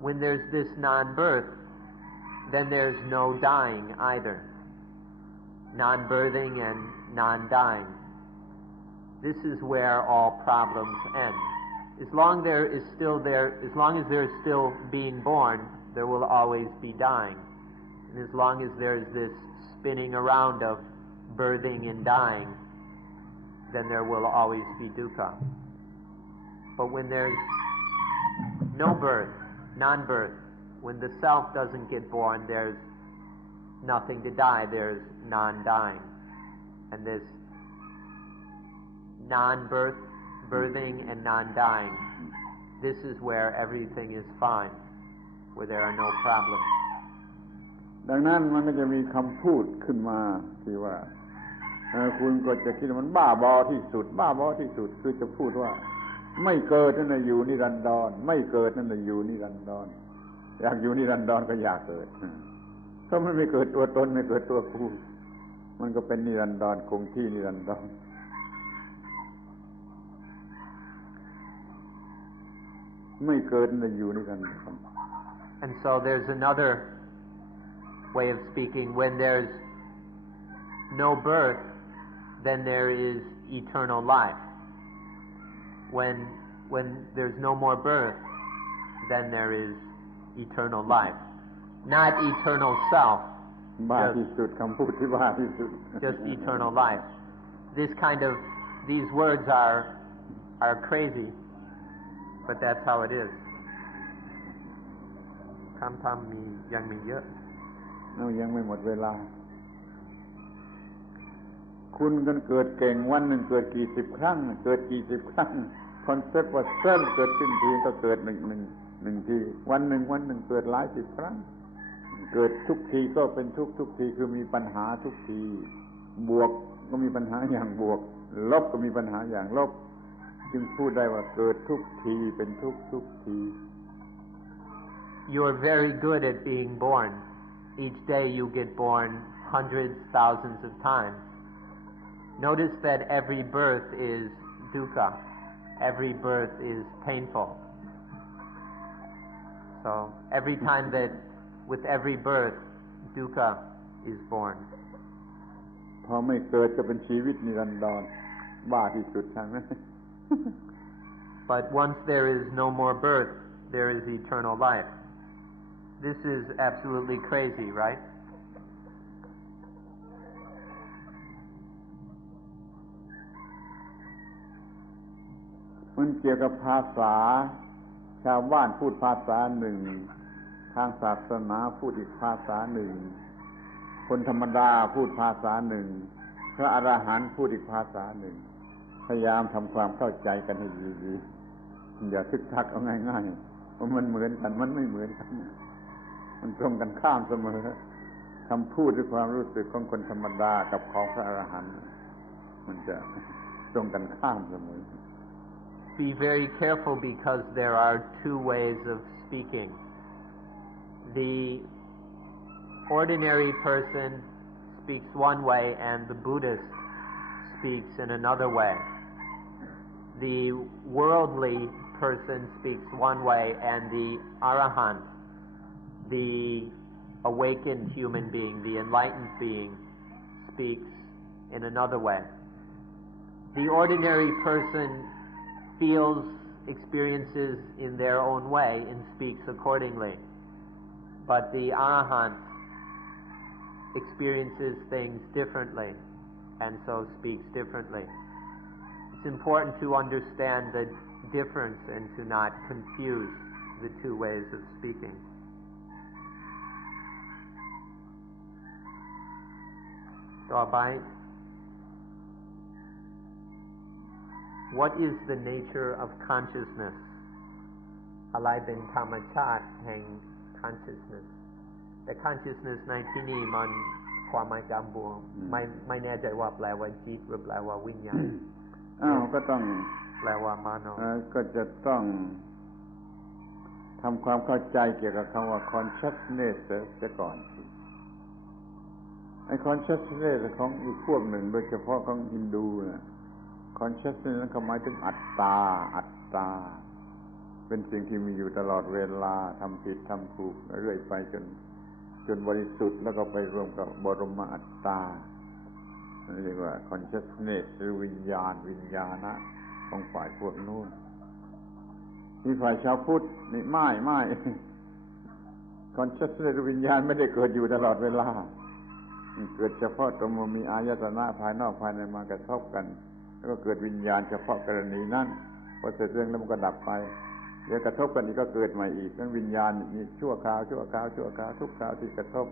When there's this non-birth, then there's no dying either. Non-birthing and non-dying. This is where all problems end. As long as there is still being born, there will always be dying. And as long as there's this spinning around of birthing and dying, then there will always be dukkha. But when there's no birth, non-birth, when the self doesn't get born, there's nothing to die, there's non-dying. And this non-birth, birthing and non-dying, this is where everything is fine, where there are no problems. ดังนั้นมันก็จะมีคำพูดขึ้นมาที่ว่าคุณก็จะคิดว่ามันบ้าบอที่สุดคือจะพูดว่าไม่เกิดนั่นน่ะอยู่นิรันดรไม่เกิดนั่นน่ะอยู่นิรันดรอยากอยู่นิรันดรก็อยากเกิดถ้ามันไม่เกิดตัวตนไม่เกิดตัวกูมันก็เป็นนิรันดรคงที่นิรันดรไม่เกิดนั่นอยู่นิรันดร And so there's another way of speaking. When there's no birth, then there is eternal life. When there's no more birth, then there is eternal life. Not eternal self. Just eternal life. These words are crazy, but that's how it is. คำยังมีเยอะยังไม่หมดเวลาคุณกันเกิดเก่งวันหนึ่งเกิดกี่สิบครั้งคอนเซ็ปต์ว่าเส้นเกิดขึ้นทีก็เกิดหนึ่งทีวันหนึ่งเกิดหลายสิบครั้งเกิดทุกทีก็เป็นทุกทีคือมีปัญหาทุกทีบวกก็มีปัญหาอย่างบวกลบก็มีปัญหาอย่างลบจึงพูดได้ว่าเกิดทุกทีเป็นทุกที You're very good at being born. Each day you get born hundreds, thousands of times. Notice that every birth is dukkha. Every birth is painful. So every time that with every birth, dukkha is born. พอไม่เกิดจะเป็นชีวิตนิรันดรบ้าที่สุดใช่ไหม But once there is no more birth, there is eternal life. This is absolutely crazy, right? มันเกี่ยวกับภาษาชาวบ้านพูดภาษาหนึ่งทางศาสนาพูดอีกภาษาหนึ่งคนธรรมดาพูดภาษาหนึ่งพระอรหันต์พูดอีกภาษาหนึ่งพยายามทำความเข้าใจกันให้ดีๆอย่าทึกทักเอาง่ายๆว่ามันเหมือนกันมันไม่เหมือนกันมันตรงกันข้ามเสมอคำพูดหรือความรู้สึกของคนธรรมดากับของพระอรหันต์มันจะตรงกันข้ามเสมอ Be very careful because there are two ways of speaking. The ordinary person speaks one way and the Buddhist speaks in another way. The worldly person speaks one way and the Arahant, the awakened human being, the enlightened being, speaks in another way. The ordinary person feels experiences in their own way and speaks accordingly. But the Arahant experiences things differently and so speaks differently. It's important to understand the difference and to not confuse the two ways of speaking. ต่อไป What is the nature of consciousness อะไรเป็นธรรมชาติแห่ง consciousness แต่ consciousness ในที่นี้มันความหมายจำบวงไม่แน่ใจว่าแปลว่าจิตหรือแปลว่าวิญญาณก็ต้องแปลว่ามโนก็จะต้องทำความเข้าใจเกี่ยวกับคำว่า consciousness เสียก่อนไอ้ consciousness ของอีกพวกหนึ่งโดยเฉพาะของฮินดูนะ consciousness นั้นหมายถึงอัตตาเป็นสิ่งที่มีอยู่ตลอดเวลาทำผิดทำถูกเรื่อยไปจนบริสุทธิ์แล้วก็ไปรวมกับบรมอัตตาเรียกว่า consciousness หรือวิญญาณของฝ่ายพวกนู้นที่ฝ่ายชาวพุทธนี่ไม่ consciousness หรือวิญญาณไม่ได้เกิดอยู่ตลอดเวลาเกิดเฉพาะตรงมันมีอายตนะภายนอกภายในมากระทบกันแล้วก็เกิดวิญญาณเฉพาะกรณีนั้นพอเสร็จเรื่องแล้วมันก็ดับไปเดี๋ยวกระทบกันอีกก็เกิดใหม่อีกนั้นวิญญาณมีชั่วคราวทุกคราวที่กระทบ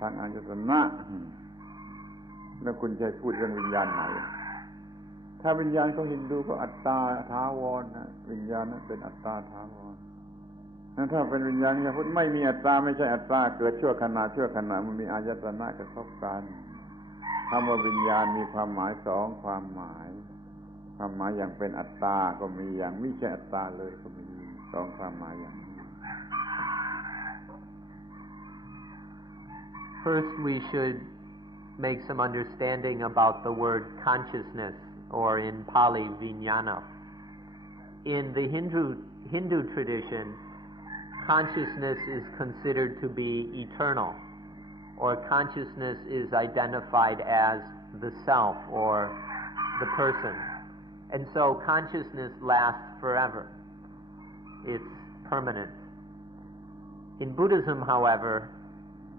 ทางอายตนะแล้วคุณจะพูดเรื่องวิญญาณไหนถ้าวิญญาณของฮินดูก็อัตตาถาวรนะวิญญาณนั้นเป็นอัตตาถาวรนั้นถ้าเป็นวิญญาณของพุทธไม่มีอัตตาไม่ใช่อัตตาเกิดชั่วขณะมันมีอายตนะกระทบกันคำว่าวิญญาณมีความหมายสองความหมายอย่างเป็นอัตตาก็มีอย่างไม่ใช่อัตตาเลยก็มีสองความหมายอย่างนี้ First we should make some understanding about the word consciousness or in Pali vijnana. In the Hindu tradition, consciousness is considered to be eternal, or consciousness is identified as the self or the person. And so consciousness lasts forever. It's permanent. In Buddhism, however,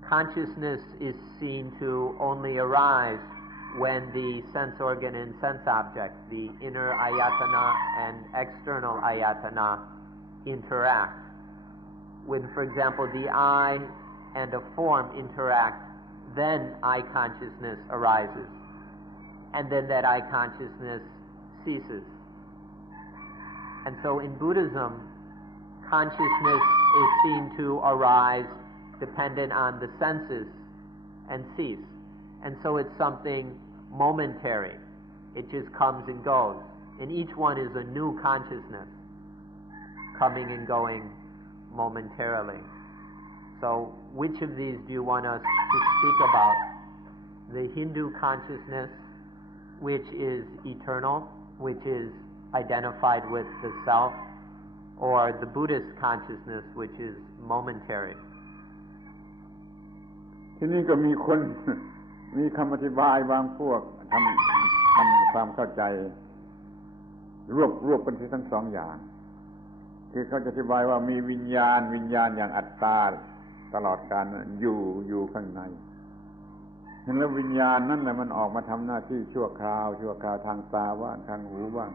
consciousness is seen to only arise when the sense organ and sense object, the inner ayatana and external ayatana, interact. When, for example, the eye and a form interact, then eye consciousness arises. And then that eye consciousness ceases. And so in Buddhism, consciousness is seen to arise dependent on the senses and cease. And so it's something momentary. It just comes and goes. And each one is a new consciousness coming and going momentarily. So which of these do you want us to speak about? The Hindu consciousness, which is eternal, which is identified with the self, or the Buddhist consciousness, which is momentary. ที่นี่ก็มีคนมีคำอธิบายบางพวกทำความเข้าใจรวบกันที่ทั้งสองอย่างคือเขาจะอธิบายว่ามีวิญญาณอย่างอัตตาตลอดกาลอยู่ข้างในแล้ววิญญาณนั่นแหละมันออกมาทำหน้าที่ชั่วคราวทางตาบ้างทางหูบ้าง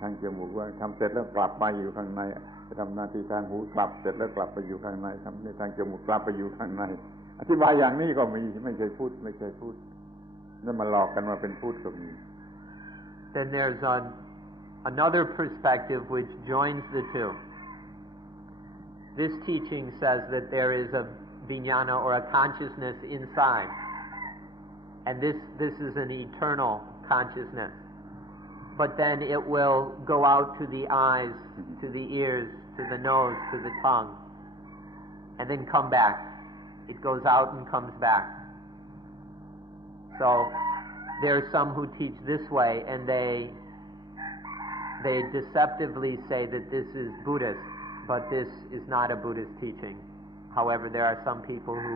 ทางจมูกบ้างทำเสร็จแล้วกลับไปอยู่ข้างในจะทำหน้าที่ทางหูกลับเสร็จแล้วกลับไปอยู่ข้างในทำในทางจมูกกลับไปอยู่ข้างในอธิบายอย่างนี้ก็มีไม่เคยพูดแล้วมาหลอกกันว่าเป็นพูดก็มี Then there's another perspective which joins the two. This teaching says that there is a vijnana or a consciousness inside, and this is an eternal consciousness. But then it will go out to the eyes, to the ears, to the nose, to the tongue, and then come back. It goes out and comes back. So there are some who teach this way, and they deceptively say that this is Buddhist, but this is not a Buddhist teaching. However, there are some people who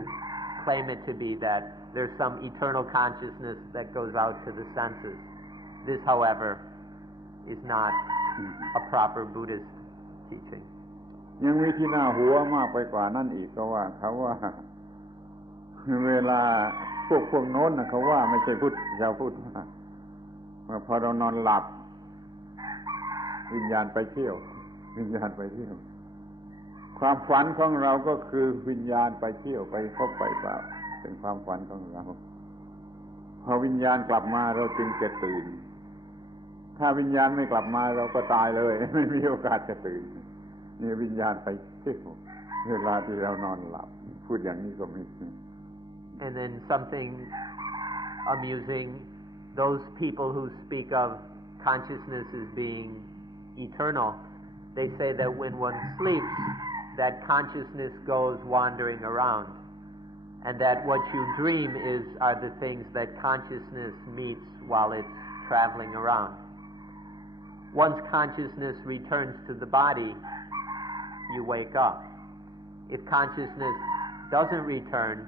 claim it to be that there's some eternal consciousness that goes out to the senses. This, however, is not a proper Buddhist teaching. ยังมีที่น่าหัวมากไปกว่านั่นอีกก็ว่าเขาว่าเวลาพวกโน้นเขาว่าไม่ใช่พุทธชาวพุทธว่าพอเรานอนหลับวิญญาณไปเที่ยวความฝันของเราก็คือวิญญาณไปเที่ยวไปพบไปเปล่าเป็นความฝันของเราพอวิญญาณกลับมาเราจึงจะตื่น ถ้าวิญญาณไม่กลับมาเราก็ตายเลยไม่มีโอกาสจะตื่นนี่วิญญาณไปเที่ยวเวลาที่เรานอนหลับพูดอย่างนี้ก็มี And then something amusing, those people who speak of consciousness as being eternal, they say that when one sleeps, that consciousness goes wandering around, and that what you dream are the things that consciousness meets while it's traveling around. Once consciousness returns to the body, you wake up. If consciousness doesn't return,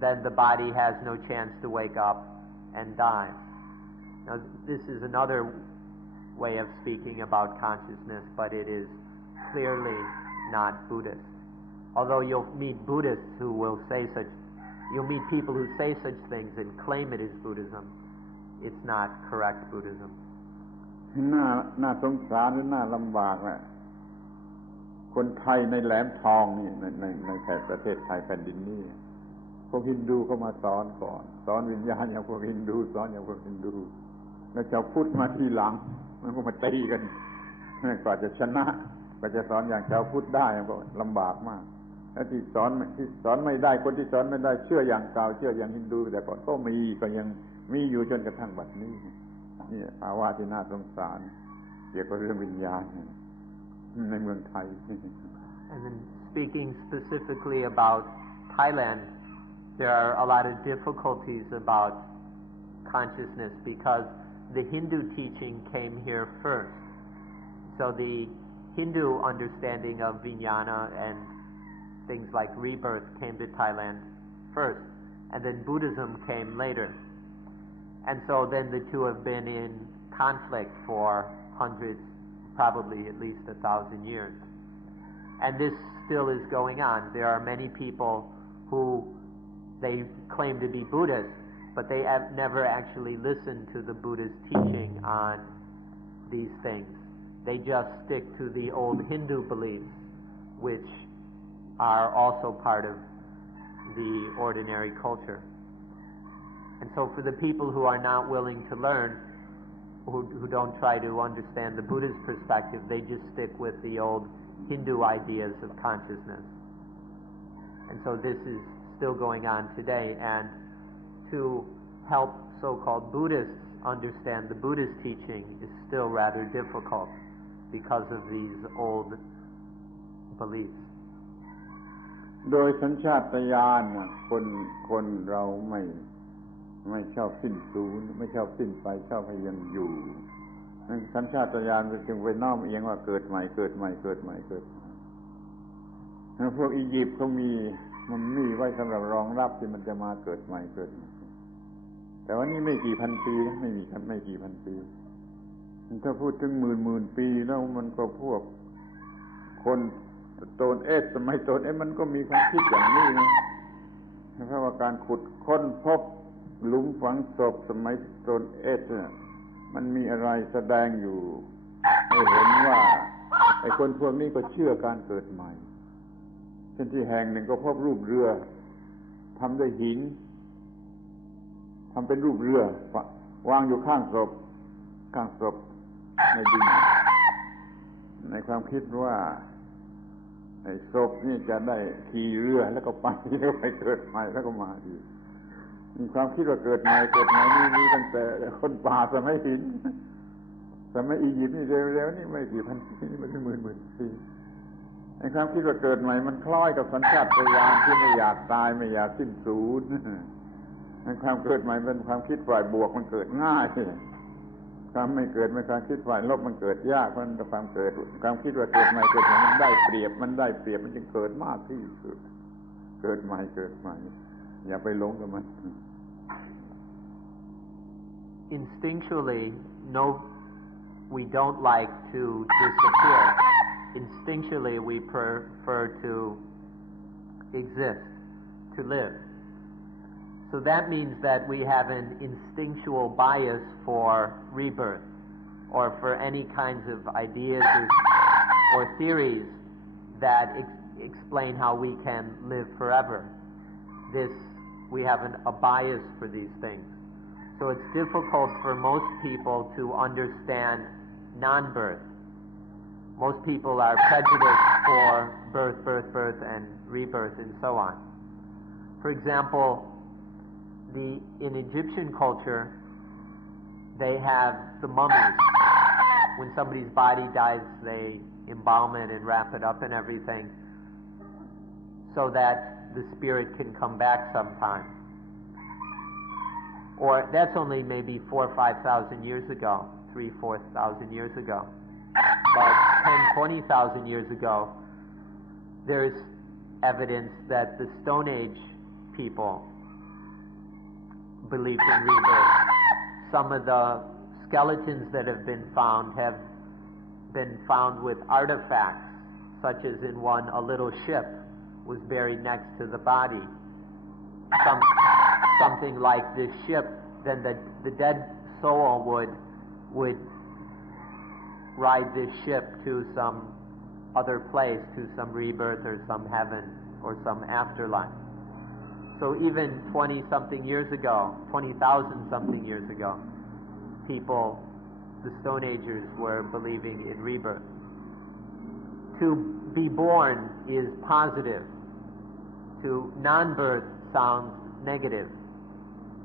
then the body has no chance to wake up and dies. Now, this is another way of speaking about consciousness, but it is clearly not Buddhist. Although you'll meet Buddhists who will you'll meet people who say such things and claim it is Buddhism. It's not correct Buddhism. น่าสงสารหรือน่าลำบากนะคนไทยในแหลมทองนี่ในแถบประเทศไทยแผ่นดินนี้พวกฮินดูเข้ามาสอนก่อนสอนวิญญาณอย่างพวกฮินดูสอนอย่างพวกฮินดูแล้วชาวพุทธมาทีหลังมันก็มาตีกันกว่าจะชนะกว่าจะสอนอย่างชาวพุทธได้ก็ลำบากมากแล้วที่สอนไม่ได้คนที่สอนไม่ได้เชื่ออย่างเก่าเชื่ออย่างฮินดูแต่ก่อนก็ยังมีอยู่จนกระทั่งบัดนี้นี่ภาวะที่น่าสงสารเกี่ยวกับเรื่องวิญญาณในเมืองไทย And then speaking specifically about Thailand, there are a lot of difficulties about consciousness because the Hindu teaching came here first. So the Hindu understanding of vijnana and things like rebirth came to Thailand first, and then Buddhism came later. And so then the two have been in conflict for hundreds, probably at least 1,000 years. And this still is going on. There are many people who they claim to be Buddhists, but they have never actually listened to the Buddha's teaching on these things. They just stick to the old Hindu beliefs, which are also part of the ordinary culture. And so for the people who are not willing to learn, who don't try to understand the Buddha's perspective, they just stick with the old Hindu ideas of consciousness. And so this is still going on today, and to help so-called Buddhists understand the Buddha's teaching is still rather difficult because of these old beliefs. โดยสัญชาตญาณคนเราไม่ชอบสิ้นสูญไม่ชอบสิ้นไปชอบให้ยังอยู่สัญชาตญาณจึงไปน้อมเอียงว่าเกิดใหม่เกิดใหม่เกิดใหม่เกิดใหม่พวกอียิปต์เขามันมีไว้สำหรับรองรับที่มันจะมาเกิดใหม่เกิดใหม่แต่ว่านี่ไม่กี่พันปีไม่กี่พันปีถ้าพูดถึงหมื่นปีแล้วมันก็พวกคนโตนเอสสมัยโตนเอสมันก็มีความคิดอย่างนี้นะเพราะว่าการขุดค้นพบหลุมฝังศพสมัยโตนเอสมันมีอะไรแสดงอยู่ให้เห็นว่าไอ้คนพวกนี้ก็เชื่อการเกิดใหม่เช่นที่แห่งหนึ่งก็พบรูปเรือทำด้วยหินทำเป็นรูปเรือวางอยู่ข้างศพในดินในความคิดว่าไอ้ศพนี่จะได้ขี่เรือแล้วก็ไปเกิดใหม่แล้วก็มาอีกมีความคิดว่าเกิดใหม่นี่ตั้งแต่คนป่าสมัยหินสมัยอียิปต์นี่เร็วๆนี่ไม่กี่พันปีนี่มันเป็นหมื่นปีไอ้ความคิดว่าเกิดใหม่มันคล้อยกับสัญชาตญาณที่ไม่อยากตายไม่อยากสิ้นสูญความเกิดใหม่เป็นความคิดฝ่ายบวกมันเกิดง่ายความไม่เกิดเป็นความคิดฝ่ายลบมันเกิดยากเพราะความคิดว่าเกิดใหม่มันได้เปรียบมันจึงเกิดมากที่สุดเกิดใหม่อย่าไปหลงกับมัน Instinctually, no, we don't like to disappear. Instinctually, we prefer to exist, to live. So that means that we have an instinctual bias for rebirth or for any kinds of ideas or theories that explain how we can live forever. We have a bias for these things. So it's difficult for most people to understand non-birth. Most people are prejudiced for birth, and rebirth, and so on. For example, in Egyptian culture, they have the mummies. When somebody's body dies, they embalm it and wrap it up and everything, so that the spirit can come back sometime. Or that's only maybe 4,000 or 5,000 years ago, 3,000 or 4,000 years ago. But 10,000, 20,000 years ago, there's evidence that the Stone Age people believed in rebirth. Some of the skeletons that have been found with artifacts, such as in one, a little ship was buried next to the body. Something like this ship, then the dead soul would ride this ship to some other place, to some rebirth or some heaven or some afterlife. So even 20,000 years ago, people, the Stone Agers, were believing in rebirth. To be born is positive. To non-birth sounds negative.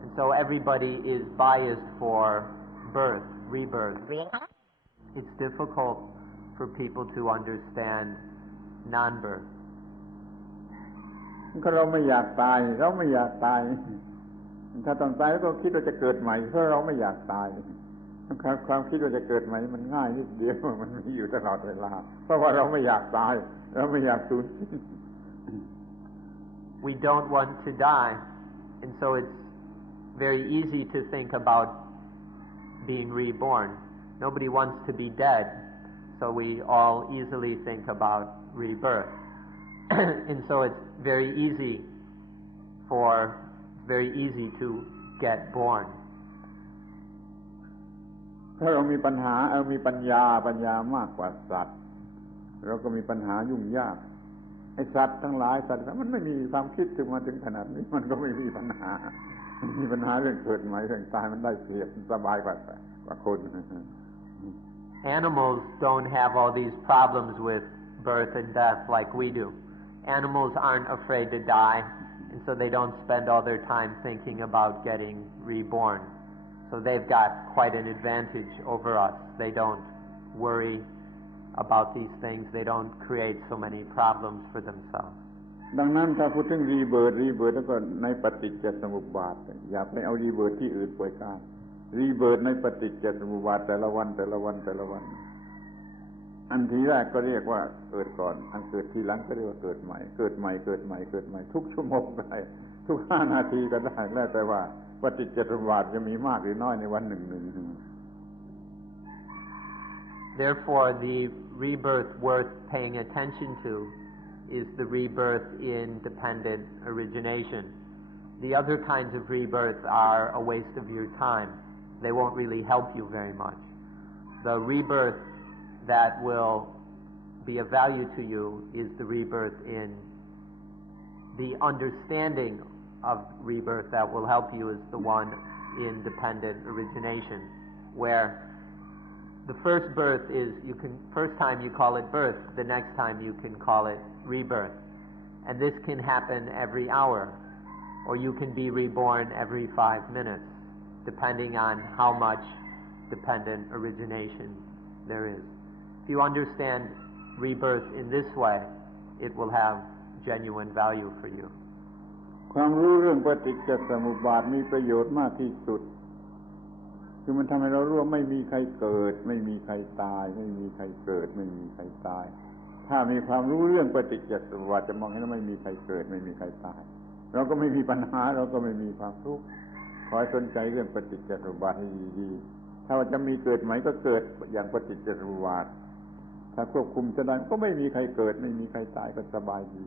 And so everybody is biased for birth, rebirth. It's difficult for people to understand non-birth. ก็เราไม่อยากตายถ้าต้องตายก็คิดว่าจะเกิดใหม่เพราะเราไม่อยากตายความคิดว่าจะเกิดใหม่มันง่ายนิดเดียวมันมีอยู่ตลอดเวลาเพราะว่าเราไม่อยากตายเราไม่อยากสูญสิ้น We don't want to die, and so it's very easy to think about being reborn. Nobody wants to be dead, so we all easily think about rebirth. And so it's very easy to get born. ถ้าเรามีปัญหามีปัญญามากกว่าสัตว์เราก็มีปัญหายุ่งยากไอ้สัตว์ทั้งหลายมันไม่มีความคิดถึงมาถึงขนาดนี้มันก็ไม่มีปัญหาเรื่องเกิดใหม่เรื่องตายมันได้เปรียบสบายกว่าคน Animals don't have all these problems with birth and death like we do. Animals aren't afraid to die, and so they don't spend all their time thinking about getting reborn. So they've got quite an advantage over us. They don't worry about these things. They don't create so many problems for themselves. ดังนั้นถ้าพูดถึงรีเบิร์ธแล้วก็ในปฏิจจสมุปบาทอย่าไปเอารีเบิร์ธที่อื่นป่วยการรีเบิร์ธในปฏิจจสมุปบาทแต่ละวันอันทีแรกก็เรียกว่าเกิดก่อนอันเกิดทีหลังก็เรียกว่าเกิดใหม่ทุกชั่วโมงได้ทุก5 นาทีก็ได้แล้วแต่ว่าปฏิจจสมุปบาทจะมีมากหรือน้อยในวันหนึ่ง Therefore, the rebirth worth paying attention to is the rebirth in dependent origination. The other kinds of rebirth are a waste of your time. They won't really help you very much. The rebirth that will be of value to you is the rebirth in the understanding of rebirth that will help you is the one in dependent origination, where the first birth is first time you call it birth, the next time you can call it rebirth. And this can happen every hour, or you can be reborn every 5 minutes, depending on how much dependent origination there is. If you understand rebirth in this way, it will have genuine value for you. ความรู้เรื่องปฏิจจสมุปบาทมีประโยชน์มากที่สุดคือมันทำให้เรารู้ว่าไม่มีใครเกิดไม่มีใครตายไม่มีใครเกิดไม่มีใครตายถ้ามีความรู้เรื่องปฏิจจสมุปบาทจะมองเห็นว่าไม่มีใครเกิดไม่มีใครตายเราก็ไม่มีปัญหาเราก็ไม่มีความทุกข์ขอให้สนใจเรื่องปฏิจจสมุปบาทให้ดีๆถ้าว่าจะมีเกิดไหมก็เกิดอย่างปฏิจจสมุปบาทถ้าควบคุมจะได้ก็ไม่มีใครเกิดไม่มีใครตายก็สบายดี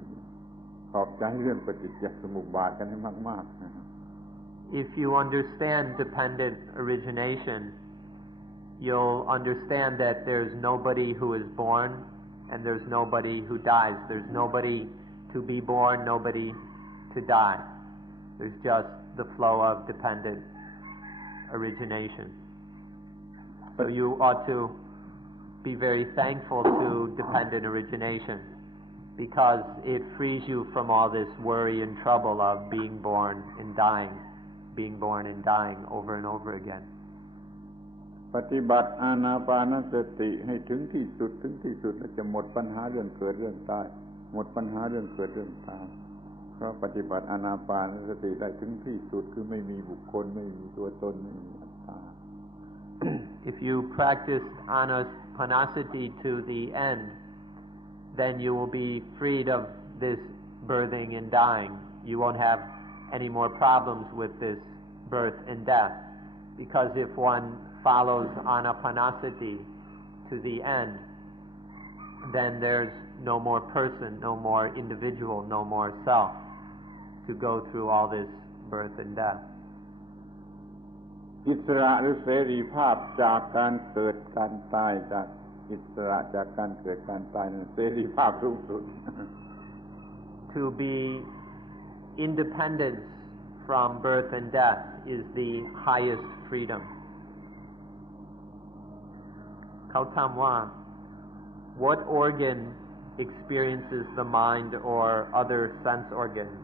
ขอบใจเรื่องปฏิจจสมุปบาทกันให้มากๆIf you understand dependent origination, you'll understand that there's nobody who is born and there's nobody who dies. There's nobody to be born, nobody to die. There's just the flow of dependent origination. So you ought to be very thankful to dependent origination, because it frees you from all this worry and trouble of being born and dying over and over again. ปฏิบัติอานาปานสติให้ถึงที่สุดแล้วจะหมดปัญหาเรื่องเกิดเรื่องตายหมดปัญหาเรื่องเกิดเรื่องตายเพราะปฏิบัติอานาปานสติได้ถึงที่สุดคือไม่มีบุคคลไม่มีตัวตนไม่มีอัตตา If you practice anapanasati to the end, then you will be freed of this birthing and dying. You won't have any more problems with this birth and death, because if one follows anapanasati to the end, then there's no more person, no more individual, no more self to go through all this birth and death. อิสระหรือเสรีภาพจากการเกิดการตายจากอิสระจากการเกิดการตายนั้นเสรีภาพสูงสุด To be independent from birth and death is the highest freedom. เขาถามว่า What organ experiences the mind or other sense organs?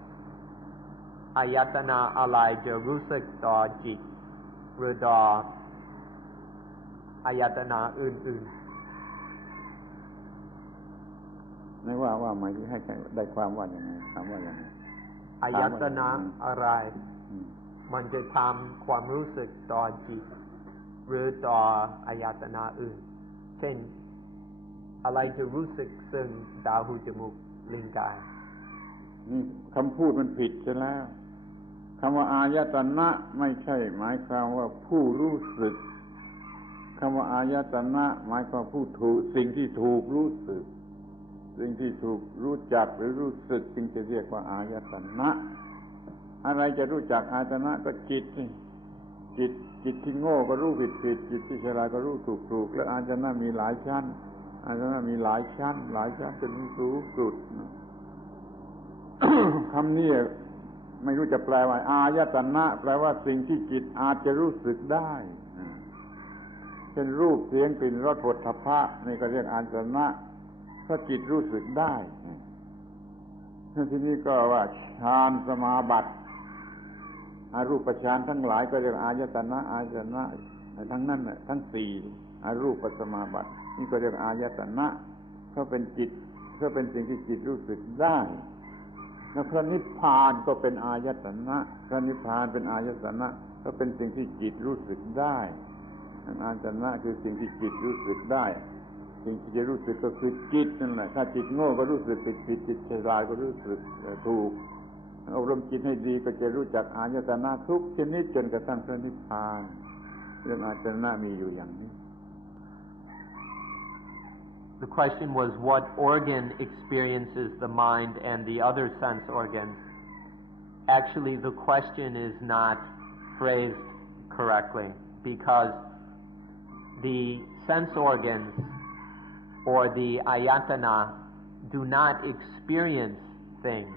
อายตนะอะไรจะรู้สึกต่อจิตหรือต่ออายตนะอื่นๆไม่ว่าหมายถึงให้ได้ความว่าอย่างไรถามว่าอย่างไรอายตนะอะไรมันจะทำความรู้สึกต่อจิตหรือต่ออายตนะอื่นเช่นอะไรจะรู้สึกซึ่งตาหูจมูกลิ้นกายนี่คำพูดมันผิดซะแล้วคำว่าอายตนะไม่ใช่หมายความว่าผู้รู้สึกคำว่าอายตนะหมายความผู้ถูกสิ่งที่ถูกรู้สึกสิ่งที่ถูกรู้จักหรือรู้สึกจึงจะเรียกว่าอายตนะอะไรจะรู้จักอายตนะก็จิตที่โง่ก็รู้ผิดจิตที่ฉลาดก็รู้ถูกและอายตนะมีหลายชั้นอายตนะมีหลายชั้นจนสูงสุด คำนี้ไม่รู้จะแปลว่าอายตนะแปลว่าสิ่งที่จิตอาจจะรู้สึกได้เช่นรูปเสียงกลิ่นรสโผฏฐัพพะนี่ก็เรียกอายตนะเพราะจิตรู้สึกได้ทีนี้ก็ว่าฌานสมาบัติอรูปฌานทั้งหลายก็เรียกอายตนะทั้งนั้นน่ะทั้งสี่อรูปสมาบัตินี่ก็เรียกอายตนะเพราะเป็นจิตเพราะเป็นสิ่งที่จิตรู้สึกได้แล้วพระนิพพานก็เป็นอายตนะพระนิพพานเป็นอายตนะก็เป็นสิ่งที่จิตรู้สึกได้อายตนะคือสิ่งที่จิตรู้สึกได้สิ่งที่จะรู้สึกก็คือจิตนั่นแหละถ้าจิตโง่ก็รู้สึกผิดจิตฉลาดก็รู้สึกถูกอบรมจิตให้ดีก็จะรู้จักอายตนะทุกชนิดจนกระทั่งพระนิพพานเรื่องอายตนะมีอยู่อย่างนี้ The question was what organ experiences the mind and the other sense organs. Actually, the question is not phrased correctly, because the sense organs or the ayatana do not experience things.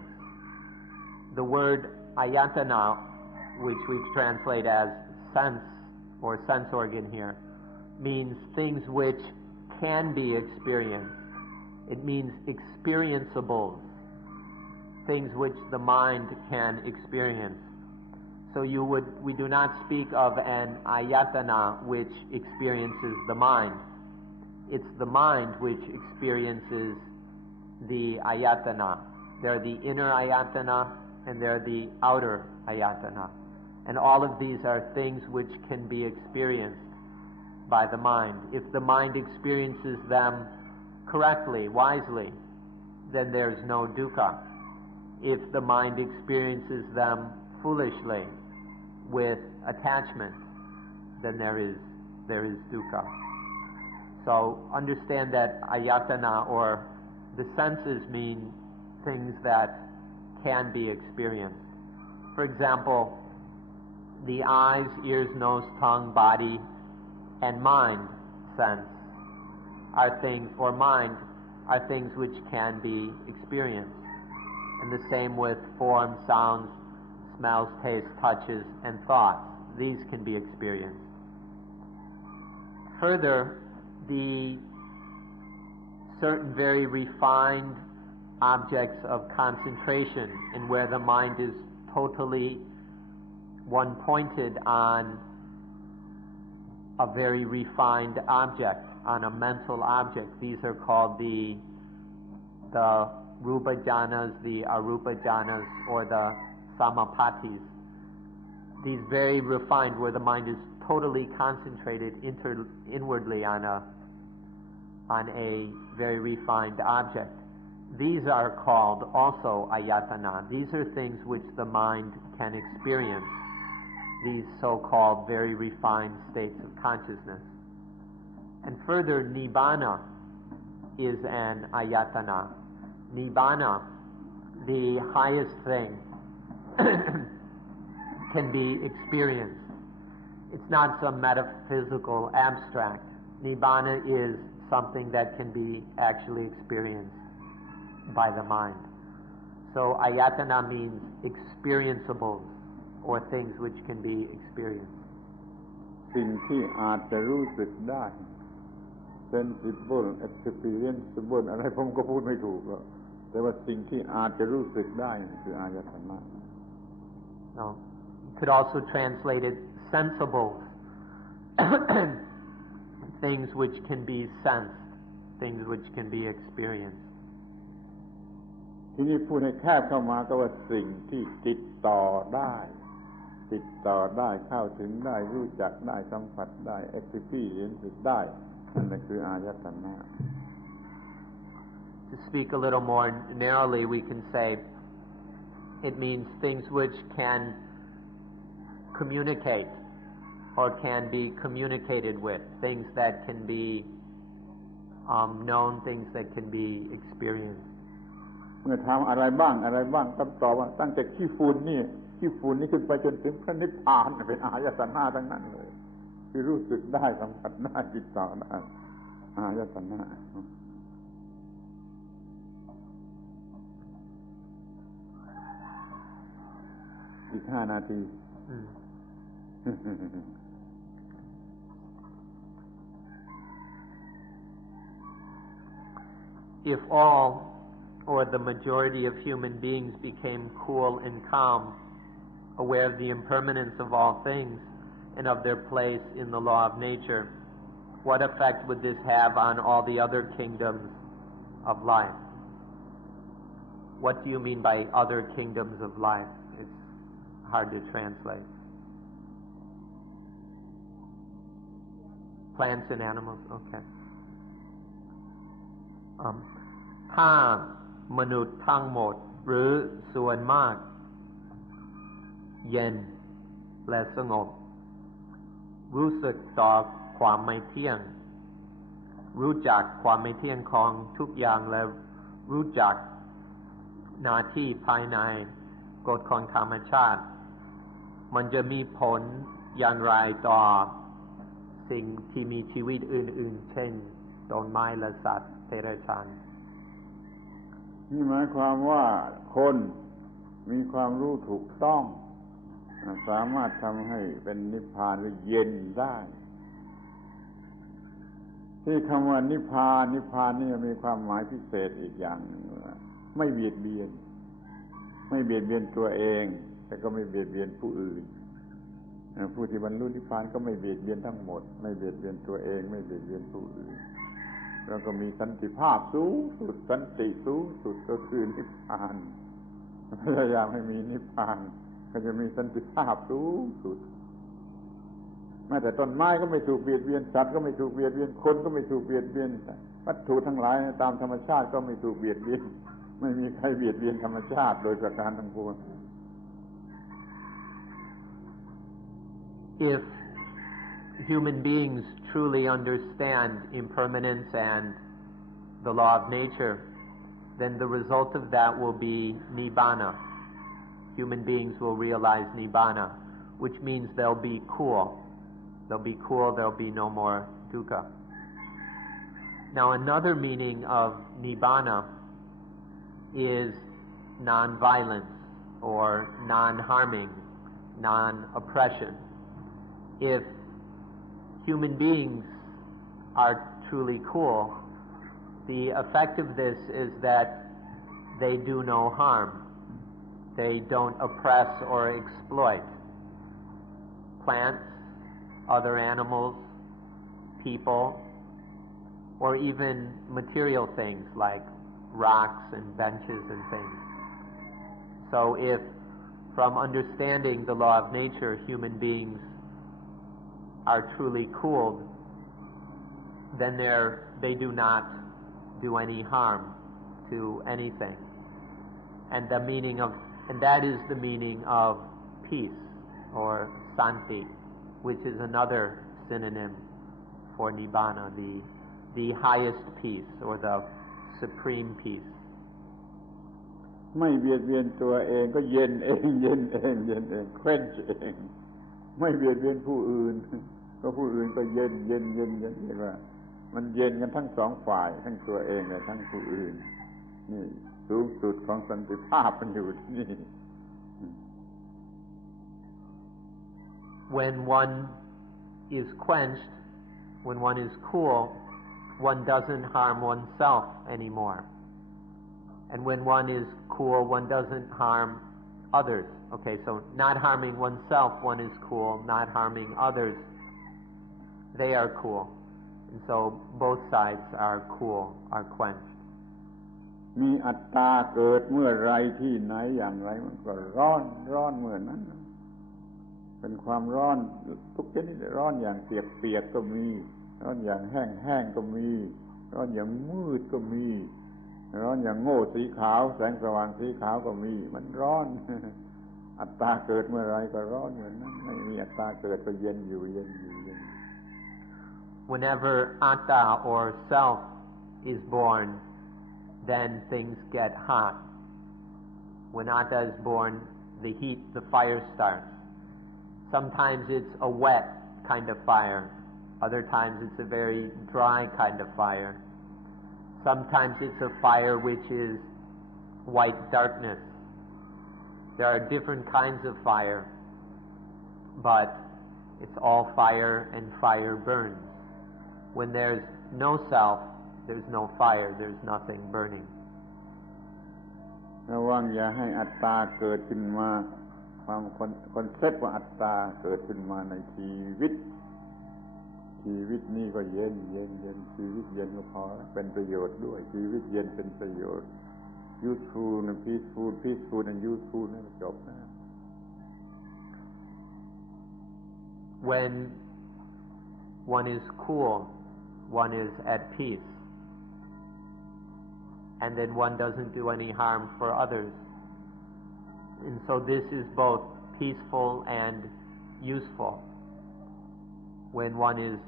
The word ayatana, which we translate as sense or sense organ here, means things which can be experienced. It means experienceables, things which the mind can experience. So we do not speak of an ayatana which experiences the mind. It's the mind which experiences the ayatana. There are the inner ayatana and there are the outer ayatana. And all of these are things which can be experienced by the mind. If the mind experiences them correctly, wisely, then there's no dukkha. If the mind experiences them foolishly, with attachment, then there is dukkha. So understand that ayatana, or the senses, mean things that can be experienced. For example, the eyes, ears, nose, tongue, body, and mind sense are things, or mind are things which can be experienced. And the same with forms, sounds, smells, tastes, touches, and thoughts. these can be experienced. Further, the certain very refined objects of concentration, and where the mind is totally one-pointed on a very refined object, on a mental object. These are called the rupa jhanas, the arupa jhanas, or the samapatis. These very refined, where the mind is totally concentrated inwardly on a very refined object. These are called also ayatana. These are things which the mind can experience, these so-called very refined states of consciousness. And further, nibbana is an ayatana. Nibbana, the highest thing, can be experienced. It's not some metaphysical abstract. Nibbana is something that can be actually experienced by the mind. So ayatana means experienceables, or things which can be experienced. สิ่งที่อาจจะรู้สึกได้ sensible experienceable อะไรผมก็พูดไม่ถูกแล้วแต่ว่าสิ่งที่อาจจะรู้สึกได้คืออายตนะ No. You could also translate it sensibles. Things which can be sensed, things which can be experienced. ทีนี้พูดให้แคบเข้ามาก็ว่าสิ่งที่ติดต่อได้เข้าถึงได้รู้จักได้สัมผัสได้ experience ได้นั่นคืออายตนะ To speak a little more narrowly, we can say it means things which can communicate or can be communicated with, things that can be known, things that can be experienced. เมื่อทำอะไรบ้างก็ตอบว่าตั้งแต่ขี้ฝุ่นนี่ขึ้นไปจนถึงพระนิพพานเป็นอายตนะทั้งนั้นเลยคือรู้สึกได้สัมผัสได้ติดต่อได้อายตนะอีก5 นาที If all or the majority of human beings became cool and calm, aware of the impermanence of all things and of their place in the law of nature, what effect would this have on all the other kingdoms of life? What do you mean by other kingdoms of life? It's hard to translate. Plants and animals? Okay. ถ้ามนุษย์ทั้งหมดหรือส่วนมากเย็นและสงบรู้สึกต่อความไม่เที่ยงรู้จักความไม่เที่ยงของทุกอย่างและรู้จักหน้าที่ภายในกฎของธรรมชาติมันจะมีผลอย่างไรต่อสิ่งที่มีชีวิตอื่นๆเช่นต้นไม้และสัตว์เดรัจฉานนี่หมายความว่าคนมีความรู้ถูกต้องสามารถทำให้เป็นนิพพานหรือเย็นได้ที่คำว่านิพพานนี่มีความหมายพิเศษอีกอย่างนึงไม่เบียดเบียนตัวเองแต่ก็ไม่เบียดเบียนผู้อื่นผู้ที่บรรลุนิพพานก็ไม่เบียดเบียนทั้งหมดไม่เบียดเบียนตัวเองไม่เบียดเบียนผู้อื่นแล้วก็มีสันติภาพสูงสุดสันติสูงสุดก็คือนิพพานพยายามให้มีนิพพานก็จะมีสันติภาพสูงสุดแม้แต่ต้นไม้ก็ไม่ถูกเบียดเบียนสัตว์ก็ไม่ถูกเบียดเบียนคนก็ไม่ถูกเบียดเบียนวัตถุทั้งหลายตามธรรมชาติก็ไม่ถูกเบียดเบียนไม่มีใครเบียดเบียนธรรมชาติโดยประการทั้งปวง If human beings truly understand impermanence and the law of nature, then the result of that will be nibbana. Human beings will realize nibbana, which means they'll be cool. There'll be no more dukkha. Now another meaning of nibbana is non-violence or non-harming, non-oppression. if human beings are truly cool, the effect of this is that they do no harm. They don't oppress or exploit plants, other animals, people, or even material things like rocks and benches and things. So if from understanding the law of nature human beings are truly cooled, then they do not do any harm to anything. And that is the meaning of peace or santi, which is another synonym for nibbana, the highest peace or the supreme peace. ไม่เบียดเบียนตัวเองก็เย็นเองเย็นเองเย็นเองเคว้นเองไม่เบียดเบียนผู้อื่นก็ผู้อื่นก็เย็นเย็นเย็นเย็นเรียกว่ามันเย็นกันทั้งสองฝ่ายทั้งตัวเองและทั้งผู้อื่นนี่สูงสุดของสันติภาพมันอยู่ที่นี่ When one is quenched, when one is cool, one doesn't harm oneself anymore. And when one is cool, one doesn't harm others. Okay, so not harming oneself, one is cool. Not harming others, they are cool. And so both sides are cool, are quenched. มีอัตตาเกิดเมื่อไรที่ไหนอย่างไรมันก็ร้อนเมื่อนั้นเป็นความร้อนทุกชนิดร้อนอย่างเปียกก็มีร้อนอย่างแห้งก็มีร้อนอย่างมืดก็มีร้อนอย่างโง่สีขาวแสงสว่างสีขาวก็มีมันร้อน อัตตาเกิดเมื่อไรก็ร้อนเหมือนนั้นไม่มีอัตตาเกิดก็เย็นอยู่ Whenever atta or self is born, then things get hot. When atta is born, the heat, the fire starts. Sometimes it's a wet kind of fire. Other times it's a very dry kind of fire. Sometimes it's a fire which is white darkness. There are different kinds of fire, but it's all fire and fire burns. When there's no self, there's no fire, there's nothing burning. ระวังอย่าให้อัตตาเกิดขึ้นมาความคอนเซ็ปต์ว่าอัตตาเกิดขึ้นมาในชีวิตนี้ก็เย็นชีวิตเย็นก็พอเป็นประโยชน์ด้วยชีวิตเย็นเป็นประโยชน์ useful and peaceful and useful นั่นจบนะ When one is cool, one is at peace, and then one doesn't do any harm for others. And so this is both peaceful and useful. When one is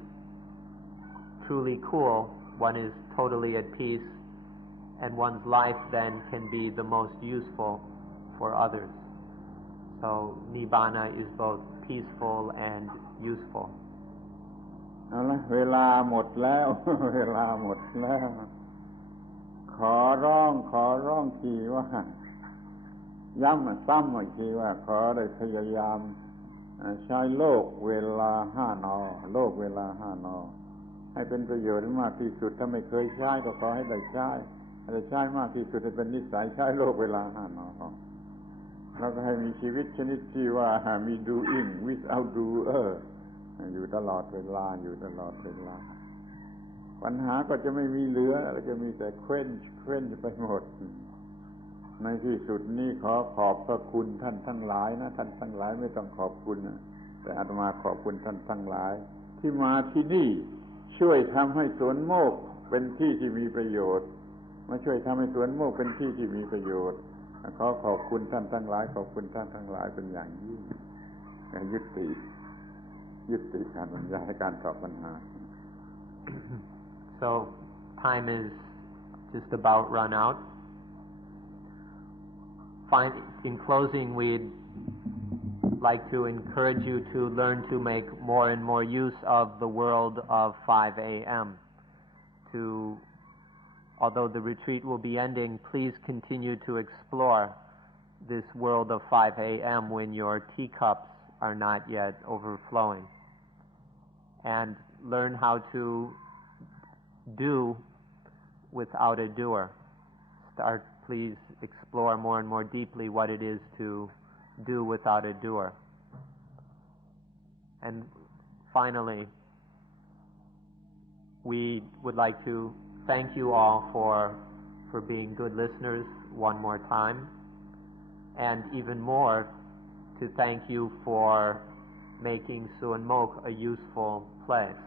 truly cool, one is totally at peace, and one's life then can be the most useful for others. So nibbana is both peaceful and useful. เอาละเวลาหมดแล้ว ขอร้องทีว่าย้ำซ้ำอีกทีว่าขอได้พยายามใช้โลกเวลา5 น.ให้เป็นประโยชน์มากที่สุดถ้าไม่เคยใช้ก็ขอให้ได้ใช้มากที่สุดให้เป็นนิสัยใช้โลกเวลา5 น.แล้วก็ให้มีชีวิตชนิดที่ว่ามี doing without doer อยู่ตลอดเวลาปัญหาก็จะไม่มีเหลือแล้วจะมีแต่เคว้นไปหมดในที่สุดนี้ขอบพระคุณท่านทั้งหลายนะท่านทั้งหลายไม่ต้องขอบคุณนะแต่อาตมาขอบคุณท่านทั้งหลายที่มาที่นี่ช่วยทำให้สวนโมกข์เป็นที่ที่มีประโยชน์มาช่วยทำให้สวนโมกข์เป็นที่ที่มีประโยชน์ขอบคุณท่านทั้งหลายขอบคุณท่านทั้งหลายเป็นอย่างยิ่งยุติการบรรยายการตอบปัญหา So time is just about run out. In closing, we'd like to encourage you to learn to make more and more use of the world of 5 a.m. Although the retreat will be ending, please continue to explore this world of 5 a.m. when your teacups are not yet overflowing. and learn how to do without a doer. Please explore more and more deeply what it is to do without a doer. And finally, we would like to thank you all for being good listeners one more time, and even more to thank you for making Suan Mok a useful place.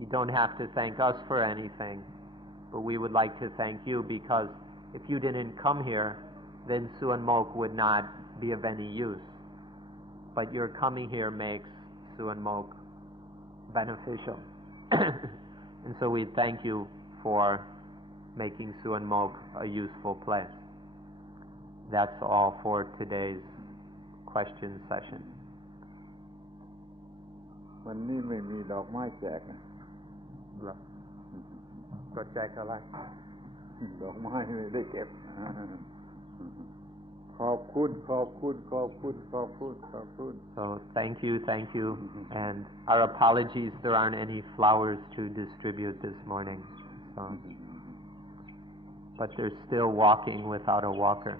You don't have to thank us for anything, but we would like to thank you, because if you didn't come here, then Suan Mok would not be of any use. But your coming here makes Suan Mok beneficial. And so we thank you for making Suan Mok a useful place. That's all for today's question session. วันนี้ไม่มีดอกไม้แจกนะก็แจกอะไรดอกไม้ไม่ได้เก็บขอบคุณ So thank you, and our apologies there aren't any flowers to distribute this morning. So, but they're still walking without a walker.